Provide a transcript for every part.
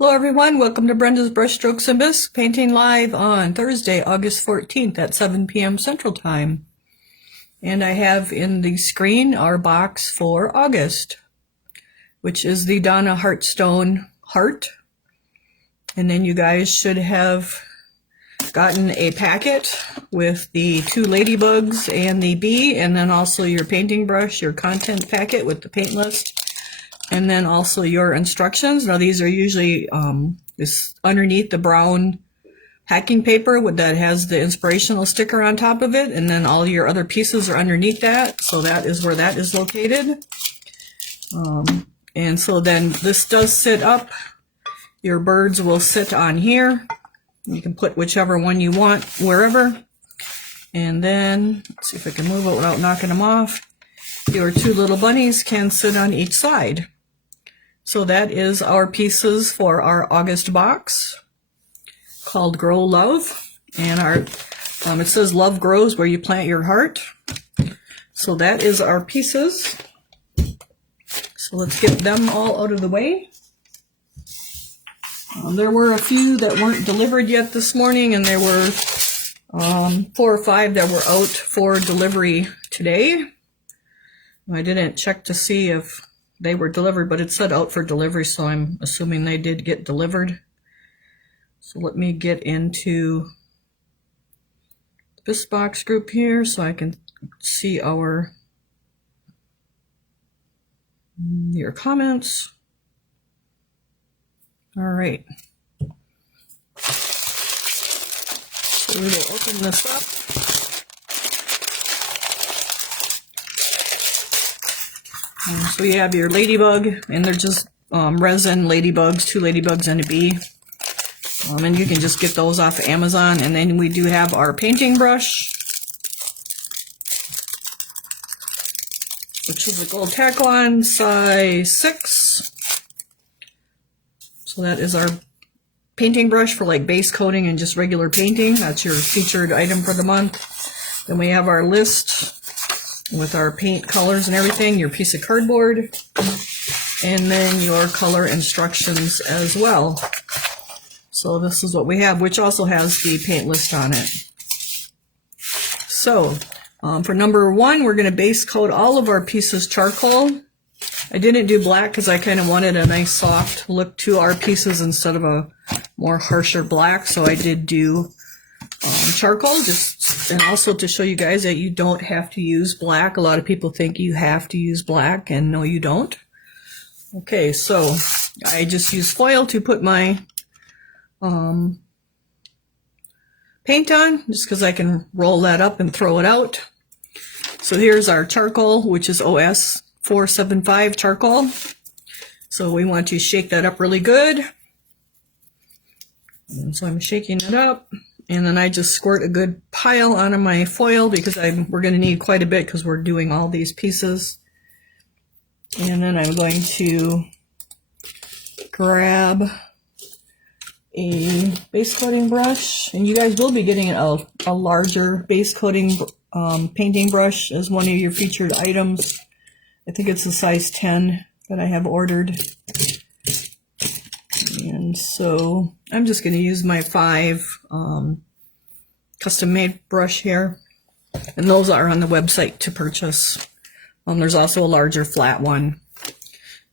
Hello everyone, welcome to Brenda's Brushstrokes and Bisque, painting live on Thursday, August 14th at 7 p.m. Central Time. And I have in the screen our box for August, which is the Donna Heartstone Heart. And then you guys should have gotten a packet with the 2 ladybugs and the bee, and then also your painting brush, your content packet with the paint list. And then also your instructions. Now these are usually this underneath the brown packing paper that has the inspirational sticker on top of it, and then all your other pieces are underneath that. So that is where that is located. And so then this does sit up. Your birds will sit on here. You can put whichever one you want wherever. And then, let's see if I can move it without knocking them off. Your 2 little bunnies can sit on each side. So that is our pieces for our August box called Grow Love. And our it says love grows where you plant your heart. So that is our pieces. So let's get them all out of the way. There were a few that weren't delivered yet this morning, and there were 4 or 5 that were out for delivery today. I didn't check to see if they were delivered, but it said out for delivery, so I'm assuming they did get delivered. So let me get into this box group here so I can see your comments. All right. So we will open this up. So you have your ladybug, and they're just resin ladybugs, 2 ladybugs and a bee. And you can just get those off of Amazon. And then we do have our painting brush, which is a gold Taklon size 6. So that is our painting brush for like base coating and just regular painting. That's your featured item for the month. Then we have our list with our paint colors and everything, your piece of cardboard, and then your color instructions as well. So this is what we have, which also has the paint list on it. So for number 1, we're going to base coat all of our pieces charcoal. I didn't do black because I kind of wanted a nice soft look to our pieces instead of a more harsher black, so I did do charcoal, and also to show you guys that you don't have to use black. A lot of people think you have to use black, and no, you don't. Okay, so I just use foil to put my paint on, just because I can roll that up and throw it out. So here's our charcoal, which is OS 475 charcoal. So we want to shake that up really good. And so I'm shaking it up. And then I just squirt a good pile onto my foil because we're going to need quite a bit because we're doing all these pieces. And then I'm going to grab a base coating brush. And you guys will be getting a larger base coating painting brush as one of your featured items. I think it's a size 10 that I have ordered. And so I'm just going to use my 5 custom-made brush here. And those are on the website to purchase. There's also a larger flat one.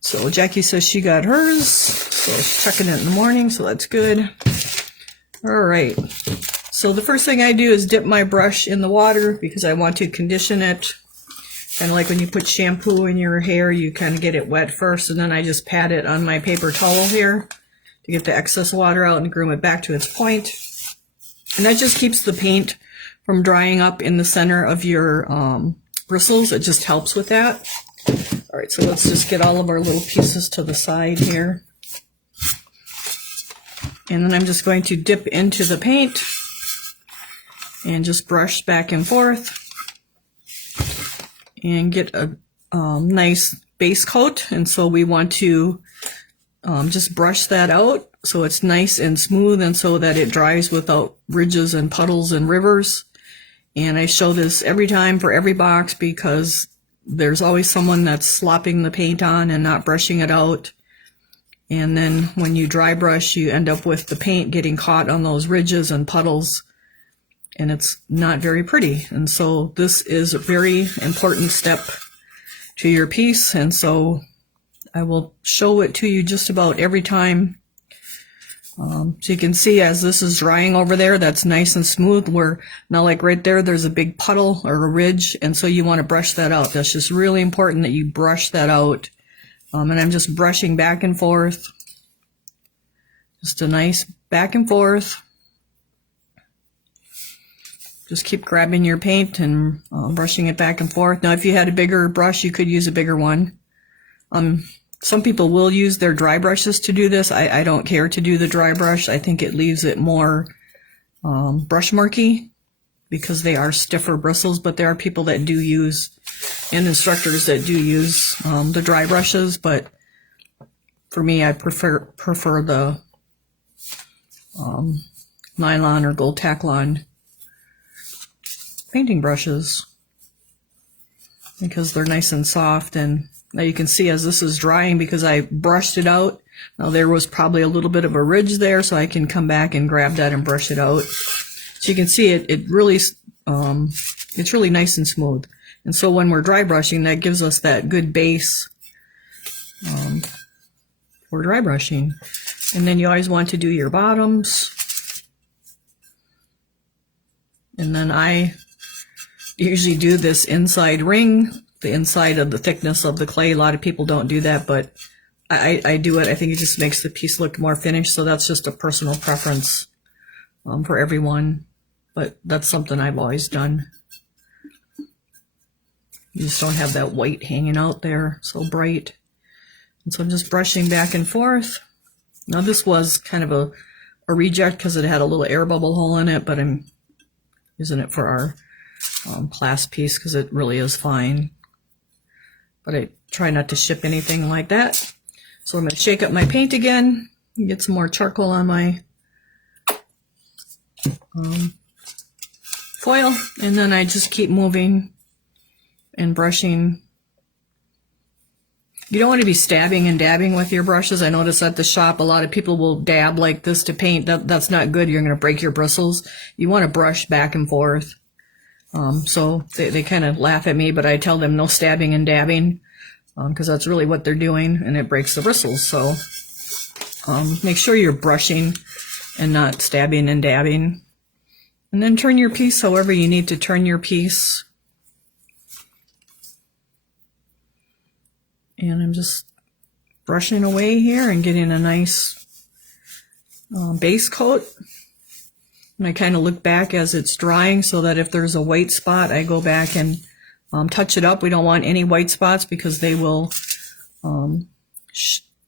So Jackie says she got hers. So she's checking it in the morning, so that's good. All right. So the first thing I do is dip my brush in the water because I want to condition it. Kind of like when you put shampoo in your hair, you kind of get it wet first, and then I just pat it on my paper towel here to get the excess water out and groom it back to its point. And that just keeps the paint from drying up in the center of your bristles. It just helps with that. All right, so let's just get all of our little pieces to the side here. And then I'm just going to dip into the paint and just brush back and forth and get a nice base coat. And so we want to just brush that out so it's nice and smooth and so that it dries without ridges and puddles and rivers. And I show this every time for every box because there's always someone that's slopping the paint on and not brushing it out. And then when you dry brush, you end up with the paint getting caught on those ridges and puddles, and it's not very pretty. And so this is a very important step to your piece, and so I will show it to you just about every time. So you can see as this is drying over there, that's nice and smooth, where now like right there, there's a big puddle or a ridge, and so you want to brush that out. That's just really important that you brush that out. And I'm just brushing back and forth. Just a nice back and forth. Just keep grabbing your paint and brushing it back and forth. Now, if you had a bigger brush, you could use a bigger one. Some people will use their dry brushes to do this. I don't care to do the dry brush. I think it leaves it more brush marky because they are stiffer bristles, but there are people that do use, and instructors that do use the dry brushes, but for me, I prefer the nylon or gold Taklon painting brushes because they're nice and soft. And now you can see as this is drying, because I brushed it out, now there was probably a little bit of a ridge there, so I can come back and grab that and brush it out. So you can see it really, it's really nice and smooth. And so when we're dry brushing, that gives us that good base for dry brushing. And then you always want to do your bottoms. And then I usually do this inside ring, the inside of the thickness of the clay. A lot of people don't do that, but I do it. I think it just makes the piece look more finished. So that's just a personal preference for everyone. But that's something I've always done. You just don't have that white hanging out there so bright. And so I'm just brushing back and forth. Now this was kind of a reject because it had a little air bubble hole in it, but I'm using it for our class piece because it really is fine. But I try not to ship anything like that. So I'm going to shake up my paint again and get some more charcoal on my foil, and then I just keep moving and brushing. You don't want to be stabbing and dabbing with your brushes. I notice at the shop a lot of people will dab like this to paint. That's not good. You're going to break your bristles. You want to brush back and forth. So they kind of laugh at me, but I tell them no stabbing and dabbing because that's really what they're doing, and it breaks the bristles. So make sure you're brushing and not stabbing and dabbing. And then turn your piece however you need to turn your piece. And I'm just brushing away here and getting a nice base coat. And I kind of look back as it's drying so that if there's a white spot, I go back and touch it up. We don't want any white spots because they will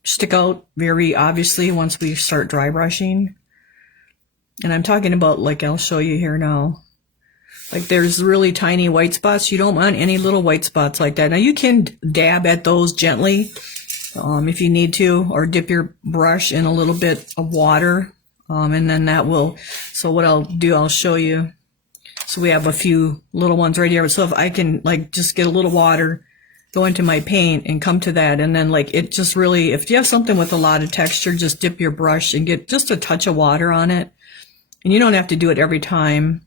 stick out very obviously once we start dry brushing. And I'm talking about, like, I'll show you here now. Like there's really tiny white spots. You don't want any little white spots like that. Now you can dab at those gently if you need to, or dip your brush in a little bit of water. And then that will, so what I'll do, I'll show you. So we have a few little ones right here. So if I can like just get a little water, go into my paint and come to that. And then like it just really, if you have something with a lot of texture, just dip your brush and get just a touch of water on it. And you don't have to do it every time.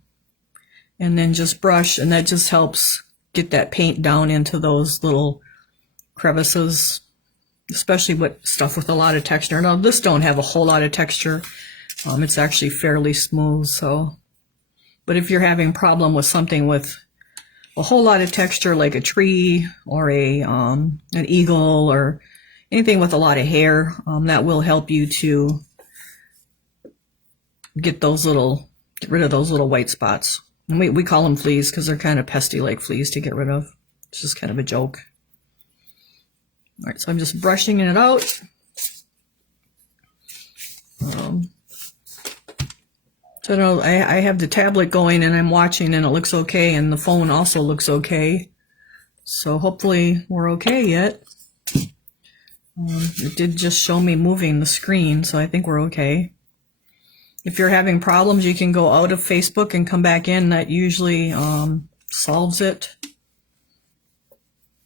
And then just brush, and that just helps get that paint down into those little crevices, especially with stuff with a lot of texture. Now this don't have a whole lot of texture. It's actually fairly smooth. So, but if you're having a problem with something with a whole lot of texture, like a tree or an eagle or anything with a lot of hair, that will help you to get rid of those little white spots. And we call them fleas because they're kind of pesty like fleas to get rid of. It's just kind of a joke. All right, so I'm just brushing it out. So I know I have the tablet going and I'm watching and it looks okay, and the phone also looks okay. So hopefully we're okay yet. It did just show me moving the screen, so I think we're okay. If you're having problems, you can go out of Facebook and come back in. That usually solves it.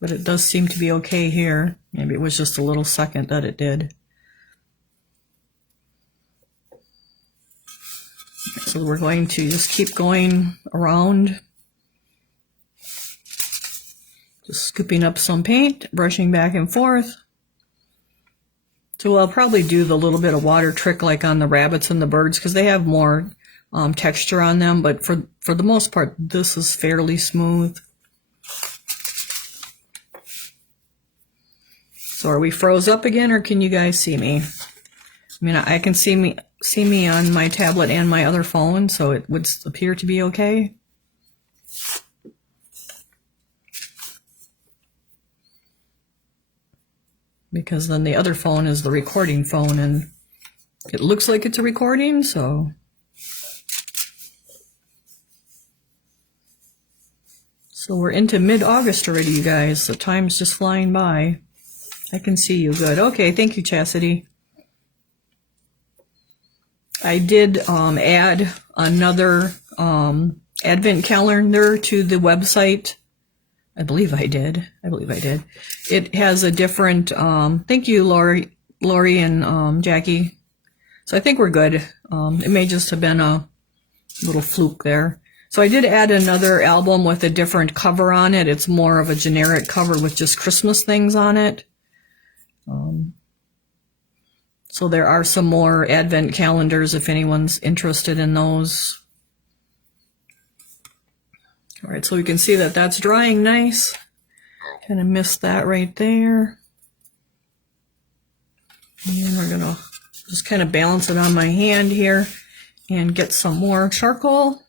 But it does seem to be okay here. Maybe it was just a little second that it did. So we're going to just keep going around, just scooping up some paint, brushing back and forth. So I'll probably do the little bit of water trick like on the rabbits and the birds because they have more texture on them, but for the most part, this is fairly smooth. So are we froze up again, or can you guys see me? I mean, I can see me on my tablet and my other phone, so it would appear to be okay. Because then the other phone is the recording phone, and it looks like it's a recording, so. So we're into mid-August already, you guys. The time's just flying by. I can see you good. Okay, thank you, Chastity. I did add another advent calendar to the website. I believe I did. It has a different, thank you, Lori and Jackie. So I think we're good. It may just have been a little fluke there. So I did add another album with a different cover on it. It's more of a generic cover with just Christmas things on it. So there are some more advent calendars if anyone's interested in those. All right, so we can see that that's drying nice. Kind of missed that right there. And we're gonna just kind of balance it on my hand here and get some more charcoal.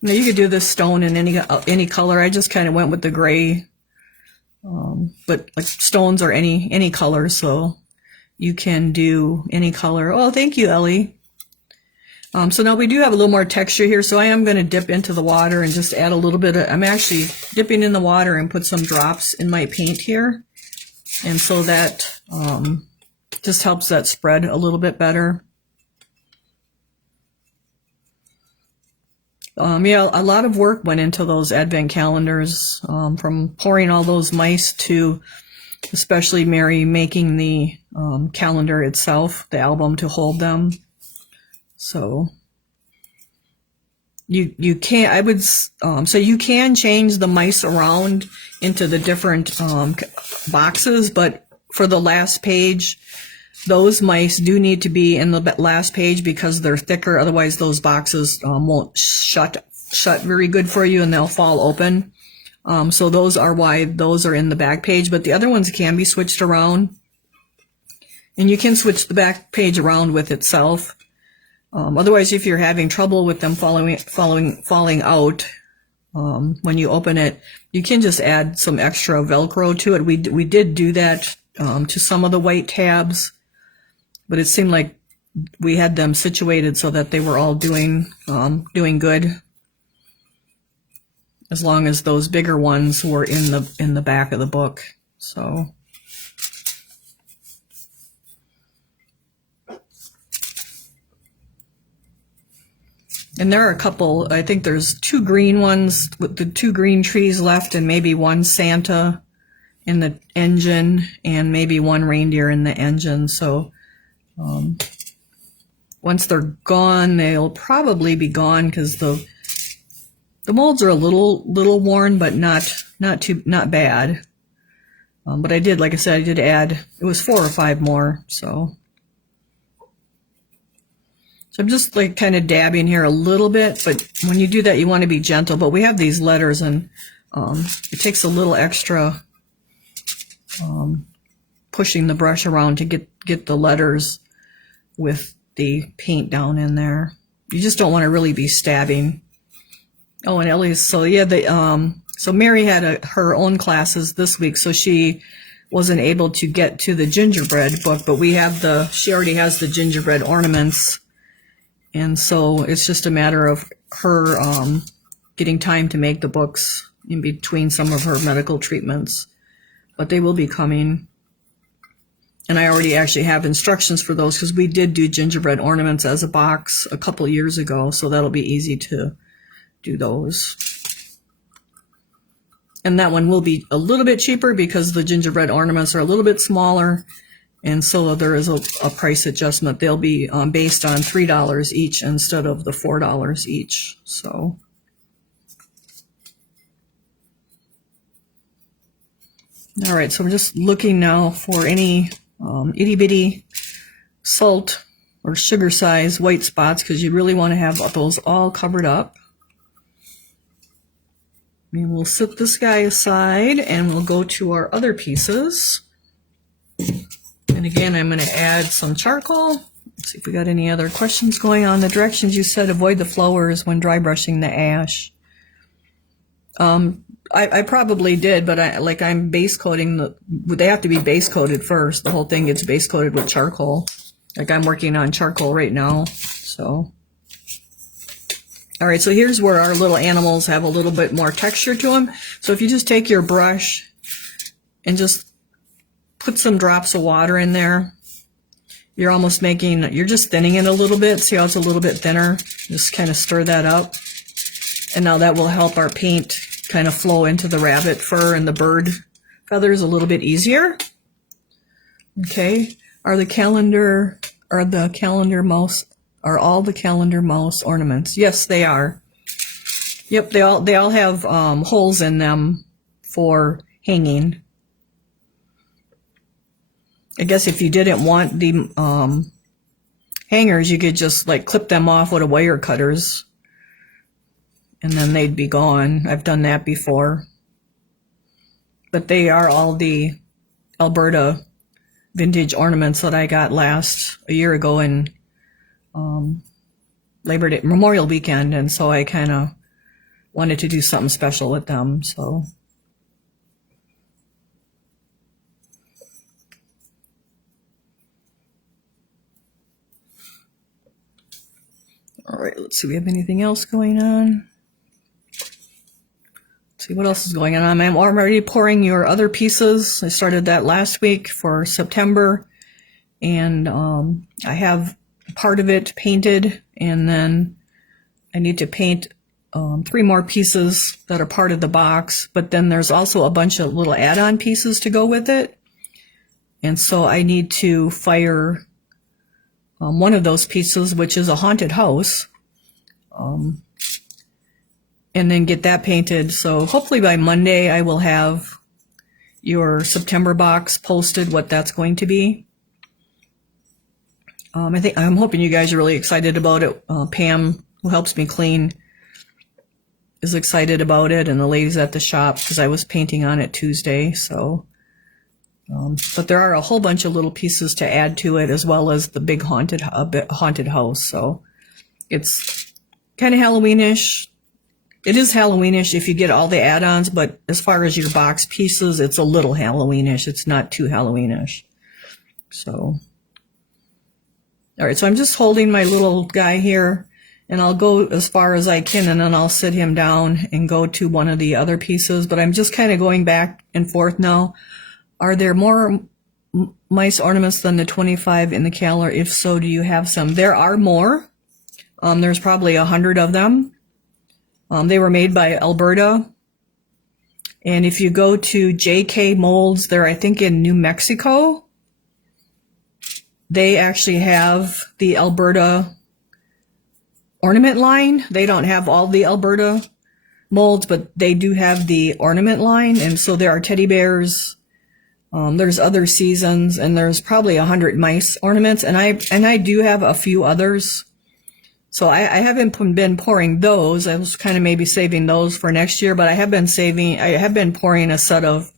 Now you could do this stone in any color. I just kind of went with the gray. But like stones are any color, so you can do any color. Oh, thank you, Ellie. So now we do have a little more texture here, so I am going to dip into the water and just add a little bit of, I'm actually dipping in the water and put some drops in my paint here. And so that just helps that spread a little bit better. Yeah, a lot of work went into those advent calendars, from pouring all those mice to especially Mary making the calendar itself, the album to hold them. So you can, I would, so you can change the mice around into the different boxes, but for the last page, those mice do need to be in the last page because they're thicker. Otherwise, those boxes won't shut very good for you, and they'll fall open. So those are why those are in the back page. But the other ones can be switched around, and you can switch the back page around with itself. Otherwise, if you're having trouble with them falling out when you open it, you can just add some extra Velcro to it. We did do that to some of the white tabs. But it seemed like we had them situated so that they were all doing good, as long as those bigger ones were in the back of the book. So, and there are a couple. I think there's 2 green ones with the 2 green trees left, and maybe 1 Santa in the engine, and maybe 1 reindeer in the engine. So. Once they're gone, they'll probably be gone because the molds are a little worn, but not bad. But I did, like I said, I did add, it was 4 or 5 more. So I'm just like kind of dabbing here a little bit, but when you do that, you want to be gentle. But we have these letters, and it takes a little extra pushing the brush around to get the letters with the paint down in there. You just don't want to really be stabbing. Oh, and Ellie's, so yeah, so Mary had her own classes this week, so she wasn't able to get to the gingerbread book, but she already has the gingerbread ornaments, and so it's just a matter of her getting time to make the books in between some of her medical treatments, but they will be coming. And I already actually have instructions for those because we did do gingerbread ornaments as a box a couple years ago, so that'll be easy to do those. And that one will be a little bit cheaper because the gingerbread ornaments are a little bit smaller, And so there is a price adjustment. They'll be based on $3 each instead of the $4 each. So, all right, so we're just looking now for any itty bitty salt or sugar size white spots, because you really want to have those all covered up. And we'll set this guy aside and we'll go to our other pieces. And again, I'm going to add some charcoal. Let's see if we got any other questions going on. The directions you said, avoid the flowers when dry brushing the ash. I probably did, but I'm base coating they have to be base coated first. The whole thing gets base coated with charcoal. Like I'm working on charcoal right now. So, all right, so here's where our little animals have a little bit more texture to them. So if you just take your brush and just put some drops of water in there, you're just thinning it a little bit. See how it's a little bit thinner? Just kind of stir that up. And now that will help our paint kind of flow into the rabbit fur and the bird feathers a little bit easier. Okay. Are all the calendar mouse ornaments? Yes, they are. Yep, they all have holes in them for hanging. I guess if you didn't want the hangers, you could just like clip them off with a wire cutters and then they'd be gone. I've done that before. But they are all the Alberta vintage ornaments that I got a year ago in Labor Day, Memorial Weekend, and so I kind of wanted to do something special with them. So, all right, let's see. We have anything else going on? Let's see what else is going on. I'm already pouring your other pieces. I started that last week for September, and I have part of it painted, and then I need to paint 3 more pieces that are part of the box, but then there's also a bunch of little add-on pieces to go with it, and so I need to fire one of those pieces, which is a haunted house, and then get that painted. So hopefully by Monday I will have your September box posted, what that's going to be. I'm hoping you guys are really excited about it. Pam, who helps me clean, is excited about it, and the ladies at the shop, because I was painting on it Tuesday. So, but there are a whole bunch of little pieces to add to it, as well as the big haunted house. So it's kind of Halloweenish. It is Halloweenish if you get all the add-ons, but as far as your box pieces, it's a little Halloweenish. It's not too Halloweenish. So. All right, so I'm just holding my little guy here, and I'll go as far as I can, and then I'll sit him down and go to one of the other pieces. But I'm just kind of going back and forth now. Are there more mice ornaments than the 25 in the calendar? If so, do you have some? There are more. There's probably 100 of them. They were made by Alberta. And if you go to JK Molds, they're, I think, in New Mexico. They actually have the Alberta ornament line. They don't have all the Alberta molds, but they do have the ornament line. And so there are teddy bears. There's other seasons, and there's probably 100 mice ornaments. And I do have a few others. So I haven't been pouring those. I was kind of maybe saving those for next year, but I have been pouring a set of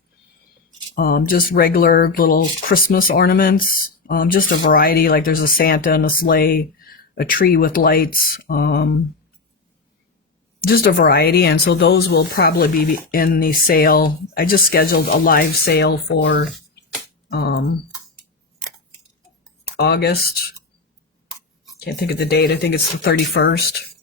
just regular little Christmas ornaments. Just a variety, like there's a Santa and a sleigh, a tree with lights, just a variety. And so those will probably be in the sale. I just scheduled a live sale for August. Can't think of the date. I think it's the 31st.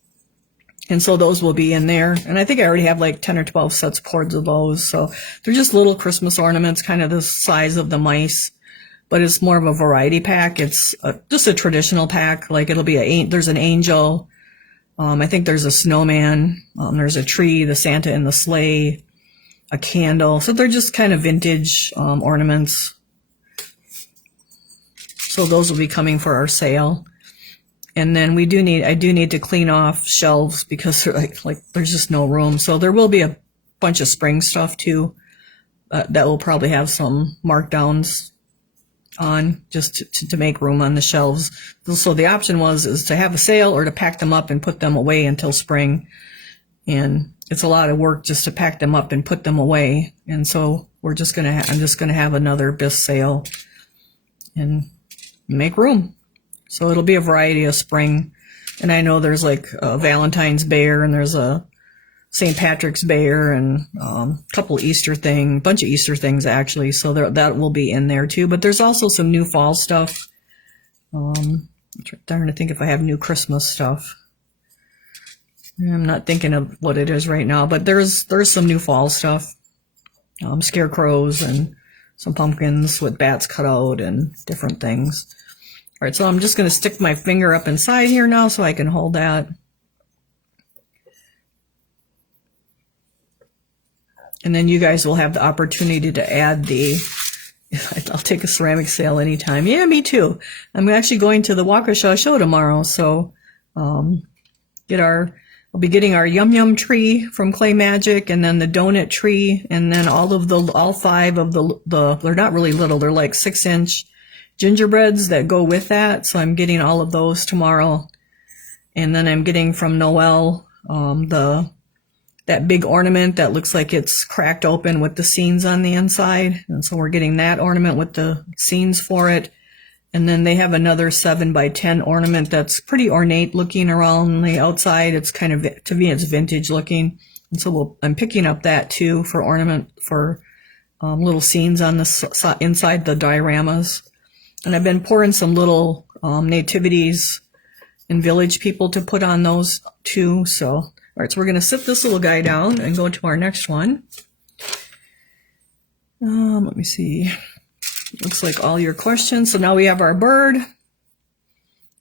And so those will be in there. And I think I already have like 10 or 12 sets poured of those. So they're just little Christmas ornaments, kind of the size of the mice. But it's more of a variety pack. It's just a traditional pack. Like it'll be there's an angel. I think there's a snowman. There's a tree, the Santa and the sleigh, a candle. So they're just kind of vintage ornaments. So those will be coming for our sale. And then I do need to clean off shelves because there's just no room. So there will be a bunch of spring stuff too that will probably have some markdowns on just to make room on the shelves. So the option is to have a sale or to pack them up and put them away until spring. And it's a lot of work just to pack them up and put them away. And so I'm just gonna have another bisque sale and make room. So it'll be a variety of spring. And I know there's like a Valentine's bear and there's a St. Patrick's bear and a bunch of Easter things actually. So that will be in there too. But there's also some new fall stuff. I'm trying to think if I have new Christmas stuff. I'm not thinking of what it is right now, but there's some new fall stuff. Scarecrows and some pumpkins with bats cut out and different things. All right, so I'm just going to stick my finger up inside here now so I can hold that. And then you guys will have the opportunity to add I'll take a ceramic sale anytime. Yeah, me too. I'm actually going to the Waukesha show tomorrow, so I'll be getting our Yum Yum tree from Clay Magic, and then the donut tree, and then all 5 of the they're not really little, they're like 6-inch gingerbreads that go with that. So I'm getting all of those tomorrow. And then I'm getting from Noelle that big ornament that looks like it's cracked open with the scenes on the inside. And so we're getting that ornament with the scenes for it. And then they have another 7x10 ornament that's pretty ornate looking around the outside. It's kind of, to me, it's vintage looking. And so I'm picking up that too for ornament, for little scenes on the inside the dioramas. And I've been pouring some little nativities and village people to put on those too. So, all right, so we're going to sit this little guy down and go to our next one. Let me see. Looks like all your questions. So now we have our bird.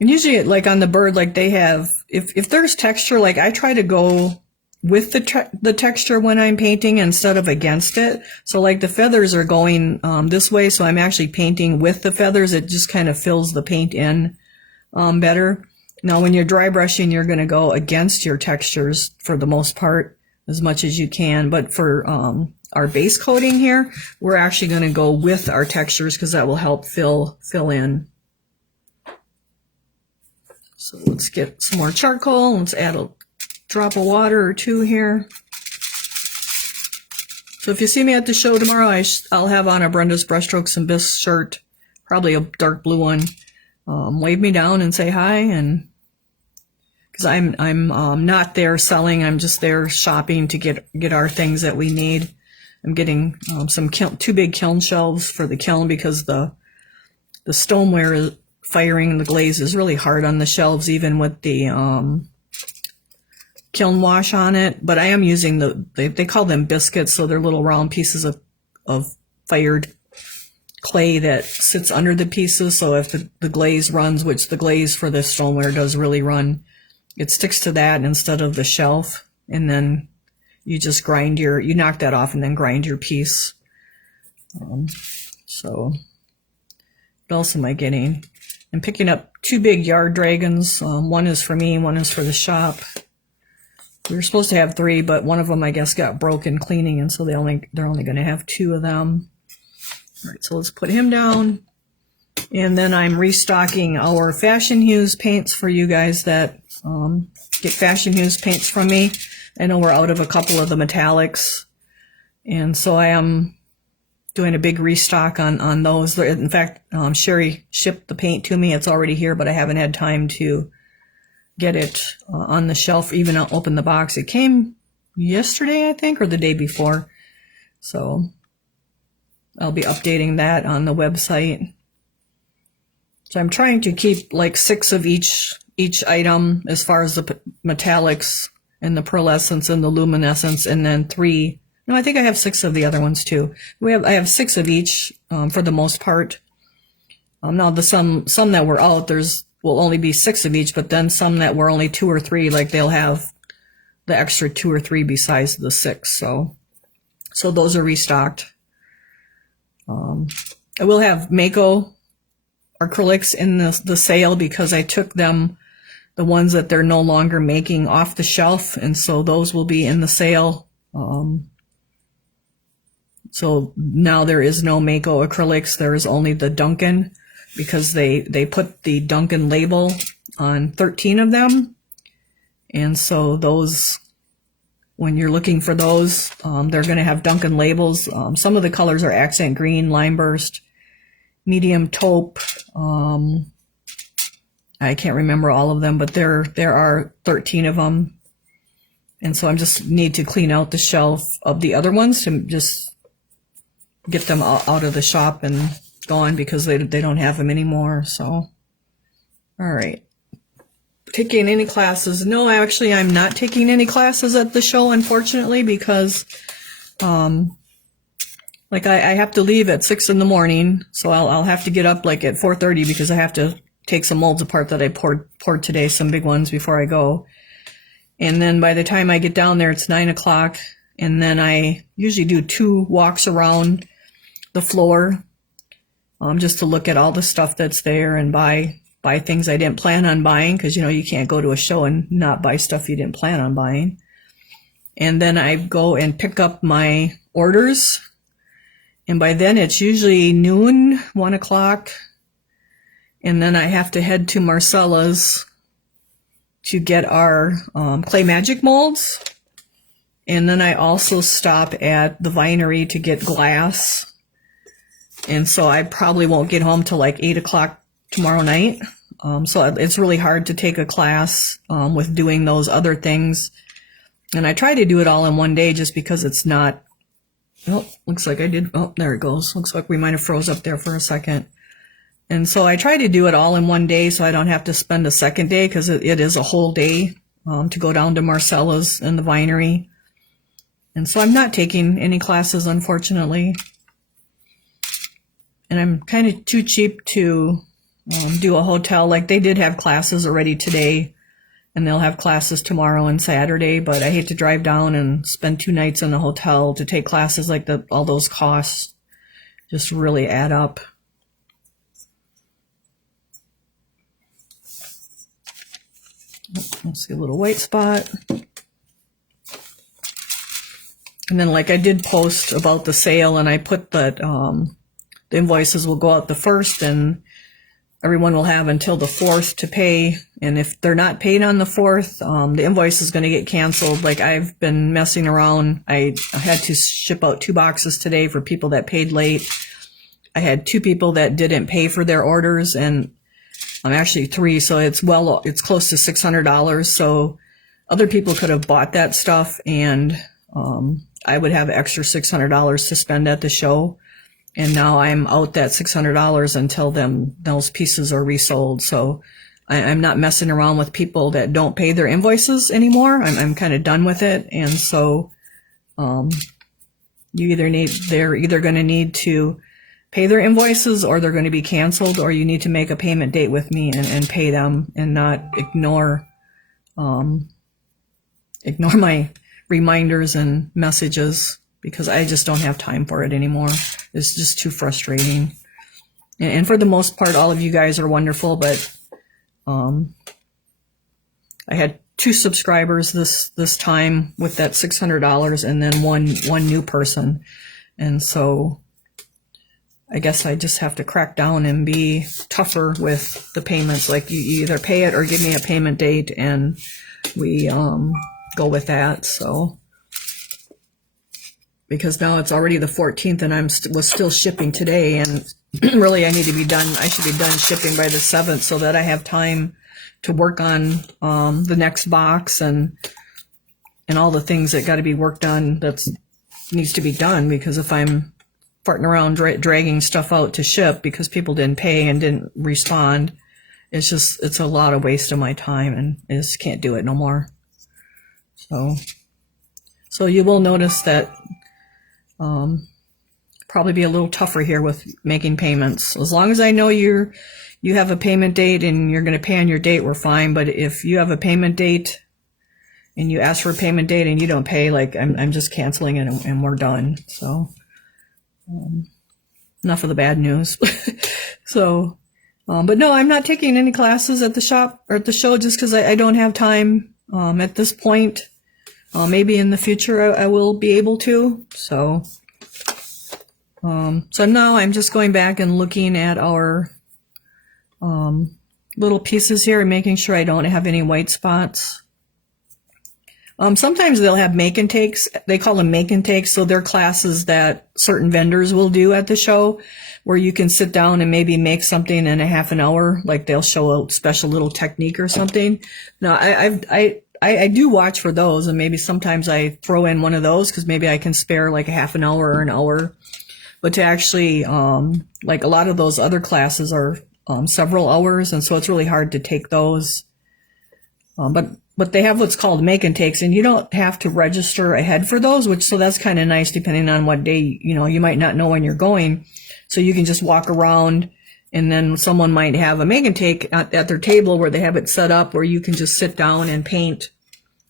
And usually, like on the bird, like they have, if there's texture, like I try to go with the texture when I'm painting instead of against it. So like the feathers are going this way, so I'm actually painting with the feathers. It just kind of fills the paint in better. Now when you're dry brushing, you're going to go against your textures for the most part as much as you can. But for our base coating here, we're actually going to go with our textures because that will help fill in. So let's get some more charcoal. Let's add a drop of water or 2 here. So if you see me at the show tomorrow, I'll have on a Brenda's Brushstrokes and Bisque shirt, probably a dark blue one. Wave me down and say hi, and because I'm not there selling, I'm just there shopping to get our things that we need. I'm getting some 2 big kiln shelves for the kiln because the stoneware firing the glaze is really hard on the shelves, even with the kiln wash on it. But I am using they call them biscuits, so they're little round pieces of fired clay that sits under the pieces. So if the glaze runs, which the glaze for this stoneware does really run, it sticks to that instead of the shelf. And then you just you knock that off and then grind your piece. So what else am I getting? I'm picking up 2 big yard dragons. One is for me, one is for the shop. We were supposed to have 3, but one of them, I guess, got broken cleaning, and so they're only going to have 2 of them. All right, so let's put him down. And then I'm restocking our Fashion Hues paints for you guys that get Fashion Hues paints from me. I know we're out of a couple of the metallics, and so I am doing a big restock on those. In fact, Sherry shipped the paint to me. It's already here, but I haven't had time to get it on the shelf, even open the box. It came yesterday, I think, or the day before. So I'll be updating that on the website. So I'm trying to keep like 6 of each item as far as the metallics and the pearlescence and the luminescence, and then 3. No, I think I have 6 of the other ones too. I have 6 of each for the most part. Now some that were out, will only be 6 of each, but then some that were only 2 or 3, like they'll have the extra 2 or 3 besides the 6. So those are restocked. I will have Mako acrylics in the sale because I took them, the ones that they're no longer making, off the shelf, and so those will be in the sale. So now there is no Mako acrylics. There is only the Duncan, because they put the Duncan label on 13 of them. And so those, when you're looking for those, they're going to have Duncan labels. Some of the colors are accent green, lime burst, medium taupe. I can't remember all of them, but there are 13 of them. And so I just need to clean out the shelf of the other ones to just get them out of the shop and gone, because they don't have them anymore. So, all right. Taking any classes? No, actually, I'm not taking any classes at the show, unfortunately, because like I have to leave at 6 in the morning, so I'll have to get up like at 4:30 because I have to take some molds apart that I poured today, some big ones, before I go. And then by the time I get down there, it's 9 o'clock, and then I usually do 2 walks around the floor, just to look at all the stuff that's there and buy things I didn't plan on buying, because you can't go to a show and not buy stuff you didn't plan on buying. And then I go and pick up my orders, and by then it's usually noon, 1 o'clock, and then I have to head to Marcella's to get our clay magic molds. And then I also stop at the vinery to get glass, and so I probably won't get home till like 8 o'clock tomorrow night. So it's really hard to take a class with doing those other things. And I try to do it all in one day just because it's not, oh, looks like I did, oh, there it goes. Looks like we might have froze up there for a second. And so I try to do it all in one day so I don't have to spend a second day, because it is a whole day to go down to Marcella's and the vinery. And so I'm not taking any classes, unfortunately. And I'm kind of too cheap to do a hotel. Like, they did have classes already today, and they'll have classes tomorrow and Saturday, but I hate to drive down and spend 2 nights in the hotel to take classes. Like, all those costs just really add up. Let's see, a little white spot. And then, like, I did post about the sale, and I put that the invoices will go out the 1st, and everyone will have until the 4th to pay. And if they're not paid on the 4th, the invoice is going to get canceled. Like, I've been messing around. I had to ship out 2 boxes today for people that paid late. I had 2 people that didn't pay for their orders, and I'm actually 3, so it's close to $600. So other people could have bought that stuff, and I would have extra $600 to spend at the show. And now I'm out that $600 until those pieces are resold. So I'm not messing around with people that don't pay their invoices anymore. I'm kind of done with it. And so they're either going to need to pay their invoices, or they're going to be canceled, or you need to make a payment date with me and pay them, and not ignore my reminders and messages, because I just don't have time for it anymore. It's just too frustrating. And for the most part, all of you guys are wonderful, but I had 2 subscribers this time with that $600, and then one new person. And so I guess I just have to crack down and be tougher with the payments. Like, you either pay it or give me a payment date, and we go with that. So, because now it's already the 14th, and was still shipping today, and really I should be done shipping by the 7th, so that I have time to work on the next box and all the things that got to be worked on that needs to be done. Because if I'm farting around dragging stuff out to ship because people didn't pay and didn't respond, it's a lot of waste of my time, and I just can't do it no more. So you will notice that probably be a little tougher here with making payments. As long as I know you have a payment date and you're going to pay on your date, we're fine. But if you have a payment date and you ask for a payment date and you don't pay, like, I'm just canceling it, and we're done. So enough of the bad news. So But no, I'm not taking any classes at the shop or at the show just because I don't have time at this point. Maybe in the future I will be able to. So now I'm just going back and looking at our little pieces here and making sure I don't have any white spots. Sometimes they'll have make and takes. They call them make and takes. So they're classes that certain vendors will do at the show where you can sit down and maybe make something in a half an hour. Like they'll show a special little technique or something. Now I do watch for those, and maybe sometimes I throw in one of those because maybe I can spare like a half an hour or an hour. But to actually, like a lot of those other classes are several hours, and so it's really hard to take those. But they have what's called make and takes, and you don't have to register ahead for those, so that's kind of nice depending on what day, you might not know when you're going. So you can just walk around, and then someone might have a make and take at their table where they have it set up where you can just sit down and paint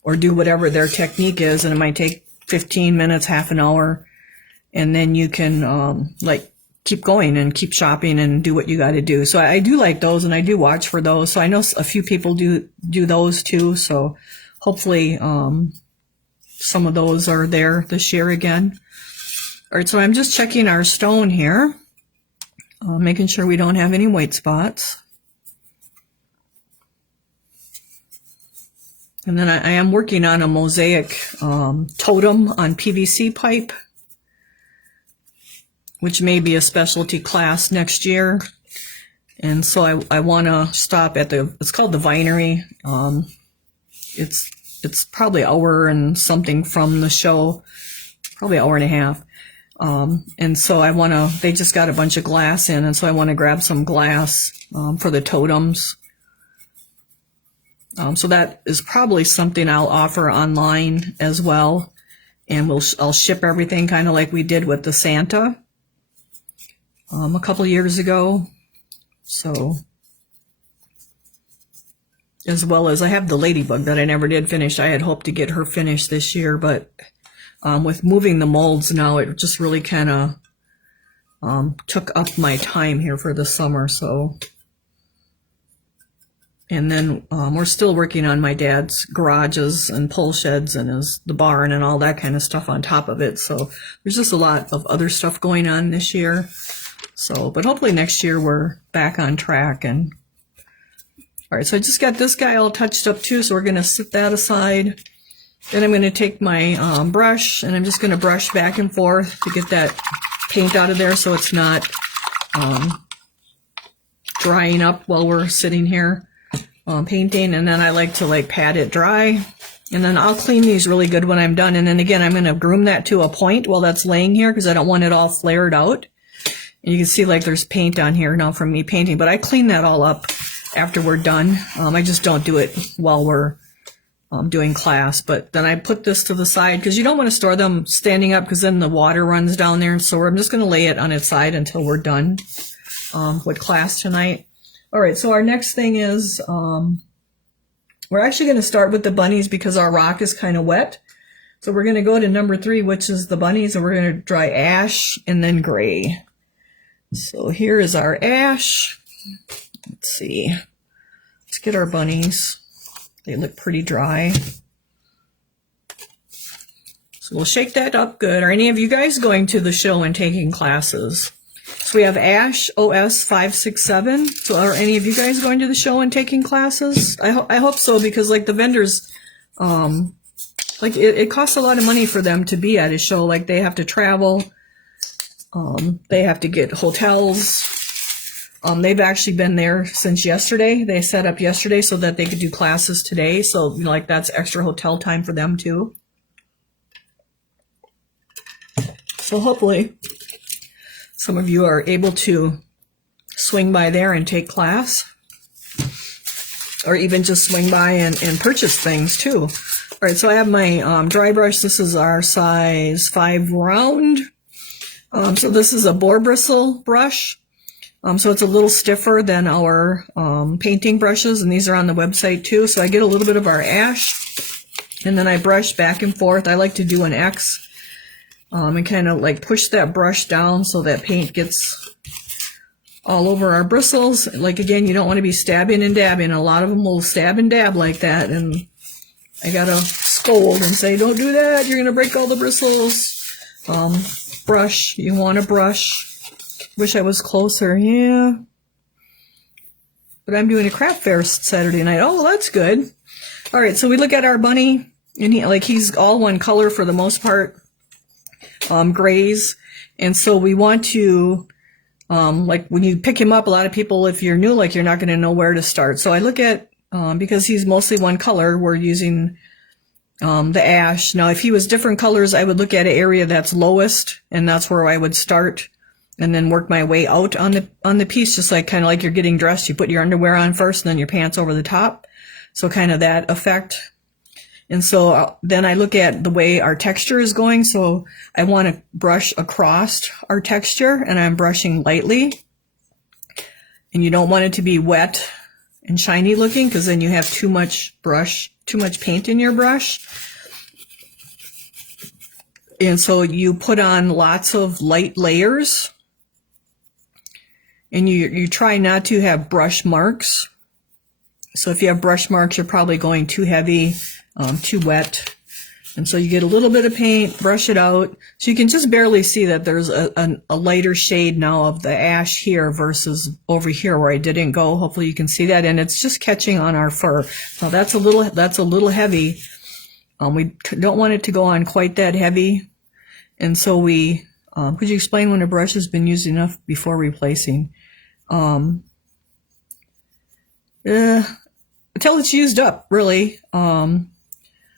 or do whatever their technique is, and it might take 15 minutes, half an hour, and then you can like keep going and keep shopping and do what you got to do. So I do like those, and I do watch for those. So I know a few people do those too. So hopefully some of those are there this year again. All right, so I'm just checking our stone here, making sure we don't have any white spots. And then I am working on a mosaic totem on PVC pipe, which may be a specialty class next year. And so I want to stop at it's called the Vinery. It's probably an hour and something from the show, probably an hour and a half. And so they just got a bunch of glass in, and so I want to grab some glass for the totems. So that is probably something I'll offer online as well. And I'll ship everything kind of like we did with the Santa a couple years ago. So, as well as I have the ladybug that I never did finish. I had hoped to get her finished this year, but with moving the molds now, it just really kind of took up my time here for the summer. So, and then we're still working on my dad's garages and pole sheds and the barn and all that kind of stuff on top of it. So there's just a lot of other stuff going on this year. So, but hopefully next year we're back on track. And all right, so I just got this guy all touched up too. So we're going to set that aside. Then I'm going to take my brush, and I'm just going to brush back and forth to get that paint out of there so it's not drying up while we're sitting here painting. And then I like to pat it dry, and then I'll clean these really good when I'm done. And then again, I'm going to groom that to a point while that's laying here because I don't want it all flared out. And you can see there's paint on here now from me painting, but I clean that all up after we're done. I just don't do it while we're doing class. But then I put this to the side because you don't want to store them standing up because then the water runs down there. And so I'm just going to lay it on its side until we're done with class tonight. All right, so our next thing is we're actually going to start with the bunnies because our rock is kind of wet. So we're going to go to number 3, which is the bunnies, and we're going to dry ash and then gray. So here is our ash. Let's see. Let's get our bunnies. They look pretty dry. So we'll shake that up good. Are any of you guys going to the show and taking classes? So we have Ash OS 567. So are any of you guys going to the show and taking classes? I hope so, because the vendors, it costs a lot of money for them to be at a show. They have to travel. They have to get hotels. They've actually been there since yesterday. They set up yesterday so that they could do classes today. So, that's extra hotel time for them too. So hopefully some of you are able to swing by there and take class, or even just swing by and purchase things too. All right, so I have my dry brush. This is our size 5 round. So this is a boar bristle brush. So it's a little stiffer than our painting brushes, and these are on the website too. So I get a little bit of our ash, and then I brush back and forth. I like to do an X and kind of push that brush down so that paint gets all over our bristles. Like, again, you don't want to be stabbing and dabbing. A lot of them will stab and dab like that, and I gotta scold and say, don't do that, you're gonna break all the bristles. Brush, you want to brush. Wish I was closer, yeah. But I'm doing a craft fair Saturday night. Oh, well, that's good. All right, so we look at our bunny, and he's all one color for the most part, grays. And so we want to, like when you pick him up, a lot of people, if you're new, like you're not going to know where to start. So I look at, because he's mostly one color, we're using the ash. Now, if he was different colors, I would look at an area that's lowest, and that's where I would start, and then work my way out on the piece, just like kind of like you're getting dressed. You put your underwear on first, and then your pants over the top. So kind of that effect. And so then I look at the way our texture is going. So I want to brush across our texture, and I'm brushing lightly. And you don't want it to be wet and shiny looking, because then you have too much paint in your brush. And so you put on lots of light layers, and you try not to have brush marks. So if you have brush marks, you're probably going too heavy, too wet. And so you get a little bit of paint, brush it out. So you can just barely see that there's a lighter shade now of the ash here versus over here where I didn't go. Hopefully you can see that. And it's just catching on our fur. Now that's a little heavy. We don't want it to go on quite that heavy. And so we, could you explain when a brush has been used enough before replacing? Until it's used up, really.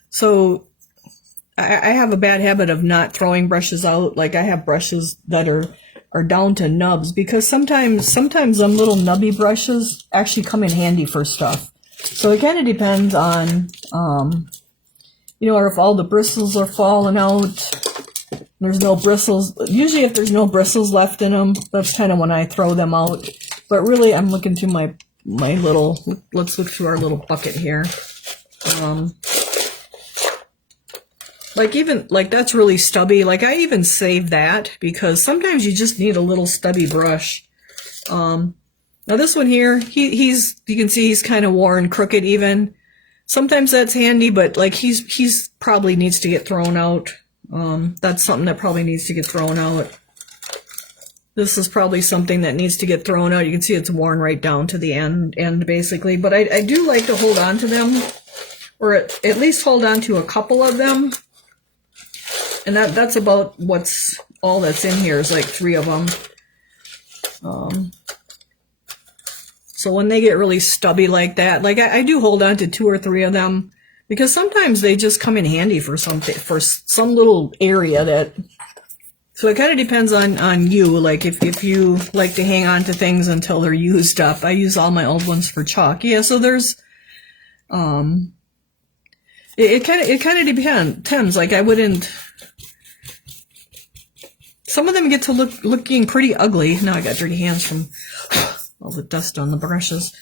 So I have a bad habit of not throwing brushes out. Like I have brushes that are down to nubs, because sometimes them little nubby brushes actually come in handy for stuff. So it kind of depends on, or if all the bristles are falling out. There's no bristles. Usually if there's no bristles left in them, that's kind of when I throw them out. But really, I'm looking through my little, let's look through our little bucket here. Like that's really stubby. Like I even save that, because sometimes you just need a little stubby brush. Now this one here, you can see he's kind of worn, crooked even. Sometimes that's handy, but like he's probably needs to get thrown out. That's something that probably needs to get thrown out. This is probably something that needs to get thrown out. You can see it's worn right down to the end basically. But I do like to hold on to them, or at least hold on to a couple of them. And that's about all that's in here is like 3 of them. So when they get really stubby like that, like I do hold on to 2 or 3 of them, because sometimes they just come in handy for something, for some little area that. So it kind of depends on you. Like if you like to hang on to things until they're used up. I use all my old ones for chalk. Yeah. So there's, it kind of depends. Like I wouldn't. Some of them get to looking pretty ugly. Now I got dirty hands from all the dust on the brushes.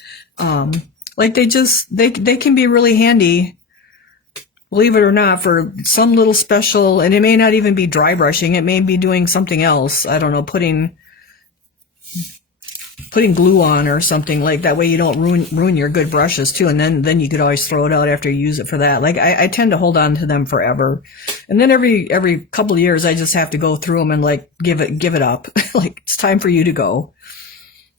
Like they can be really handy, believe it or not, for some little special, and it may not even be dry brushing. It may be doing something else. I don't know, putting glue on or something, like that way you don't ruin your good brushes too. And then you could always throw it out after you use it for that. Like I tend to hold on to them forever. And then every couple of years I just have to go through them and like give it up. Like it's time for you to go.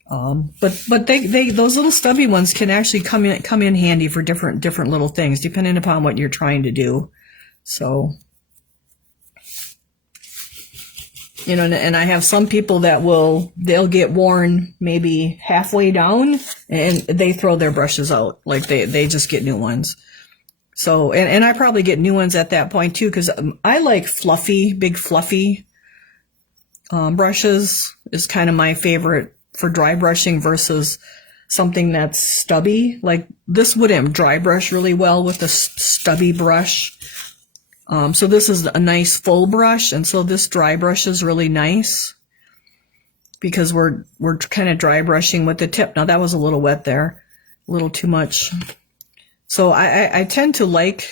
But those little stubby ones can actually come in handy for different little things, depending upon what you're trying to do. So, and I have some people that they'll get worn maybe halfway down and they throw their brushes out. Like they just get new ones. So, and I probably get new ones at that point too, because I like big fluffy, brushes is kind of my favorite for dry brushing versus something that's stubby. Like this wouldn't dry brush really well with a stubby brush. So this is a nice full brush, and so this dry brush is really nice because we're kind of dry brushing with the tip. Now that was a little wet there, a little too much. So I tend to like,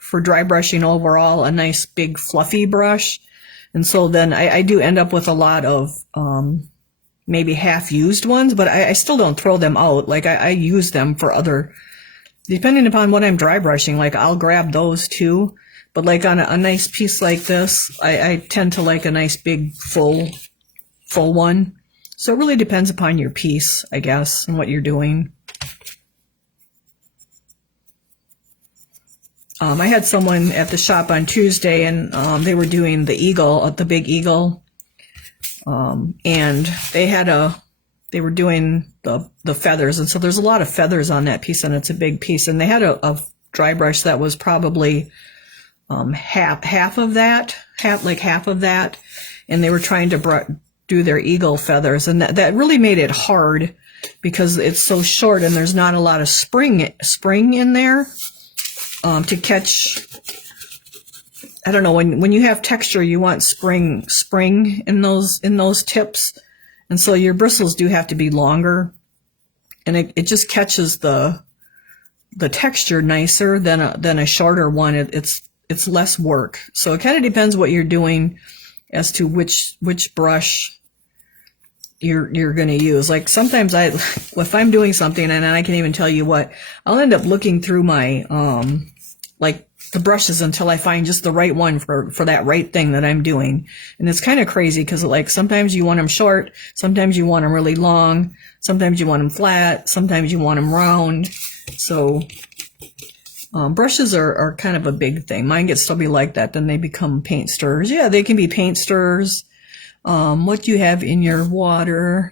for dry brushing overall, a nice big fluffy brush. And so then I do end up with a lot of maybe half-used ones, but I still don't throw them out. Like I use them for other, depending upon what I'm dry brushing, like I'll grab those too. But like on a nice piece like this, I tend to like a nice big full one. So it really depends upon your piece, I guess, and what you're doing. I had someone at the shop on Tuesday, and they were doing the eagle, the big eagle, and they were doing the feathers, and so there's a lot of feathers on that piece, and it's a big piece, and they had a dry brush that was probably half of that, and they were trying to do their eagle feathers, and that really made it hard because it's so short and there's not a lot of spring in there to catch. I don't know, when you have texture, you want spring in those tips, and so your bristles do have to be longer, and it just catches the texture nicer than a shorter one. It's less work. So it kind of depends what you're doing as to which brush you're going to use. Like sometimes if I'm doing something and I can't even tell you what, I'll end up looking through my like the brushes until I find just the right one for that right thing that I'm doing. And it's kind of crazy because like sometimes you want them short, sometimes you want them really long, sometimes you want them flat, sometimes you want them round. So brushes are kind of a big thing. Mine get stubby like that, then they become paint stirrers. Yeah, they can be paint stirrers. What do you have in your water?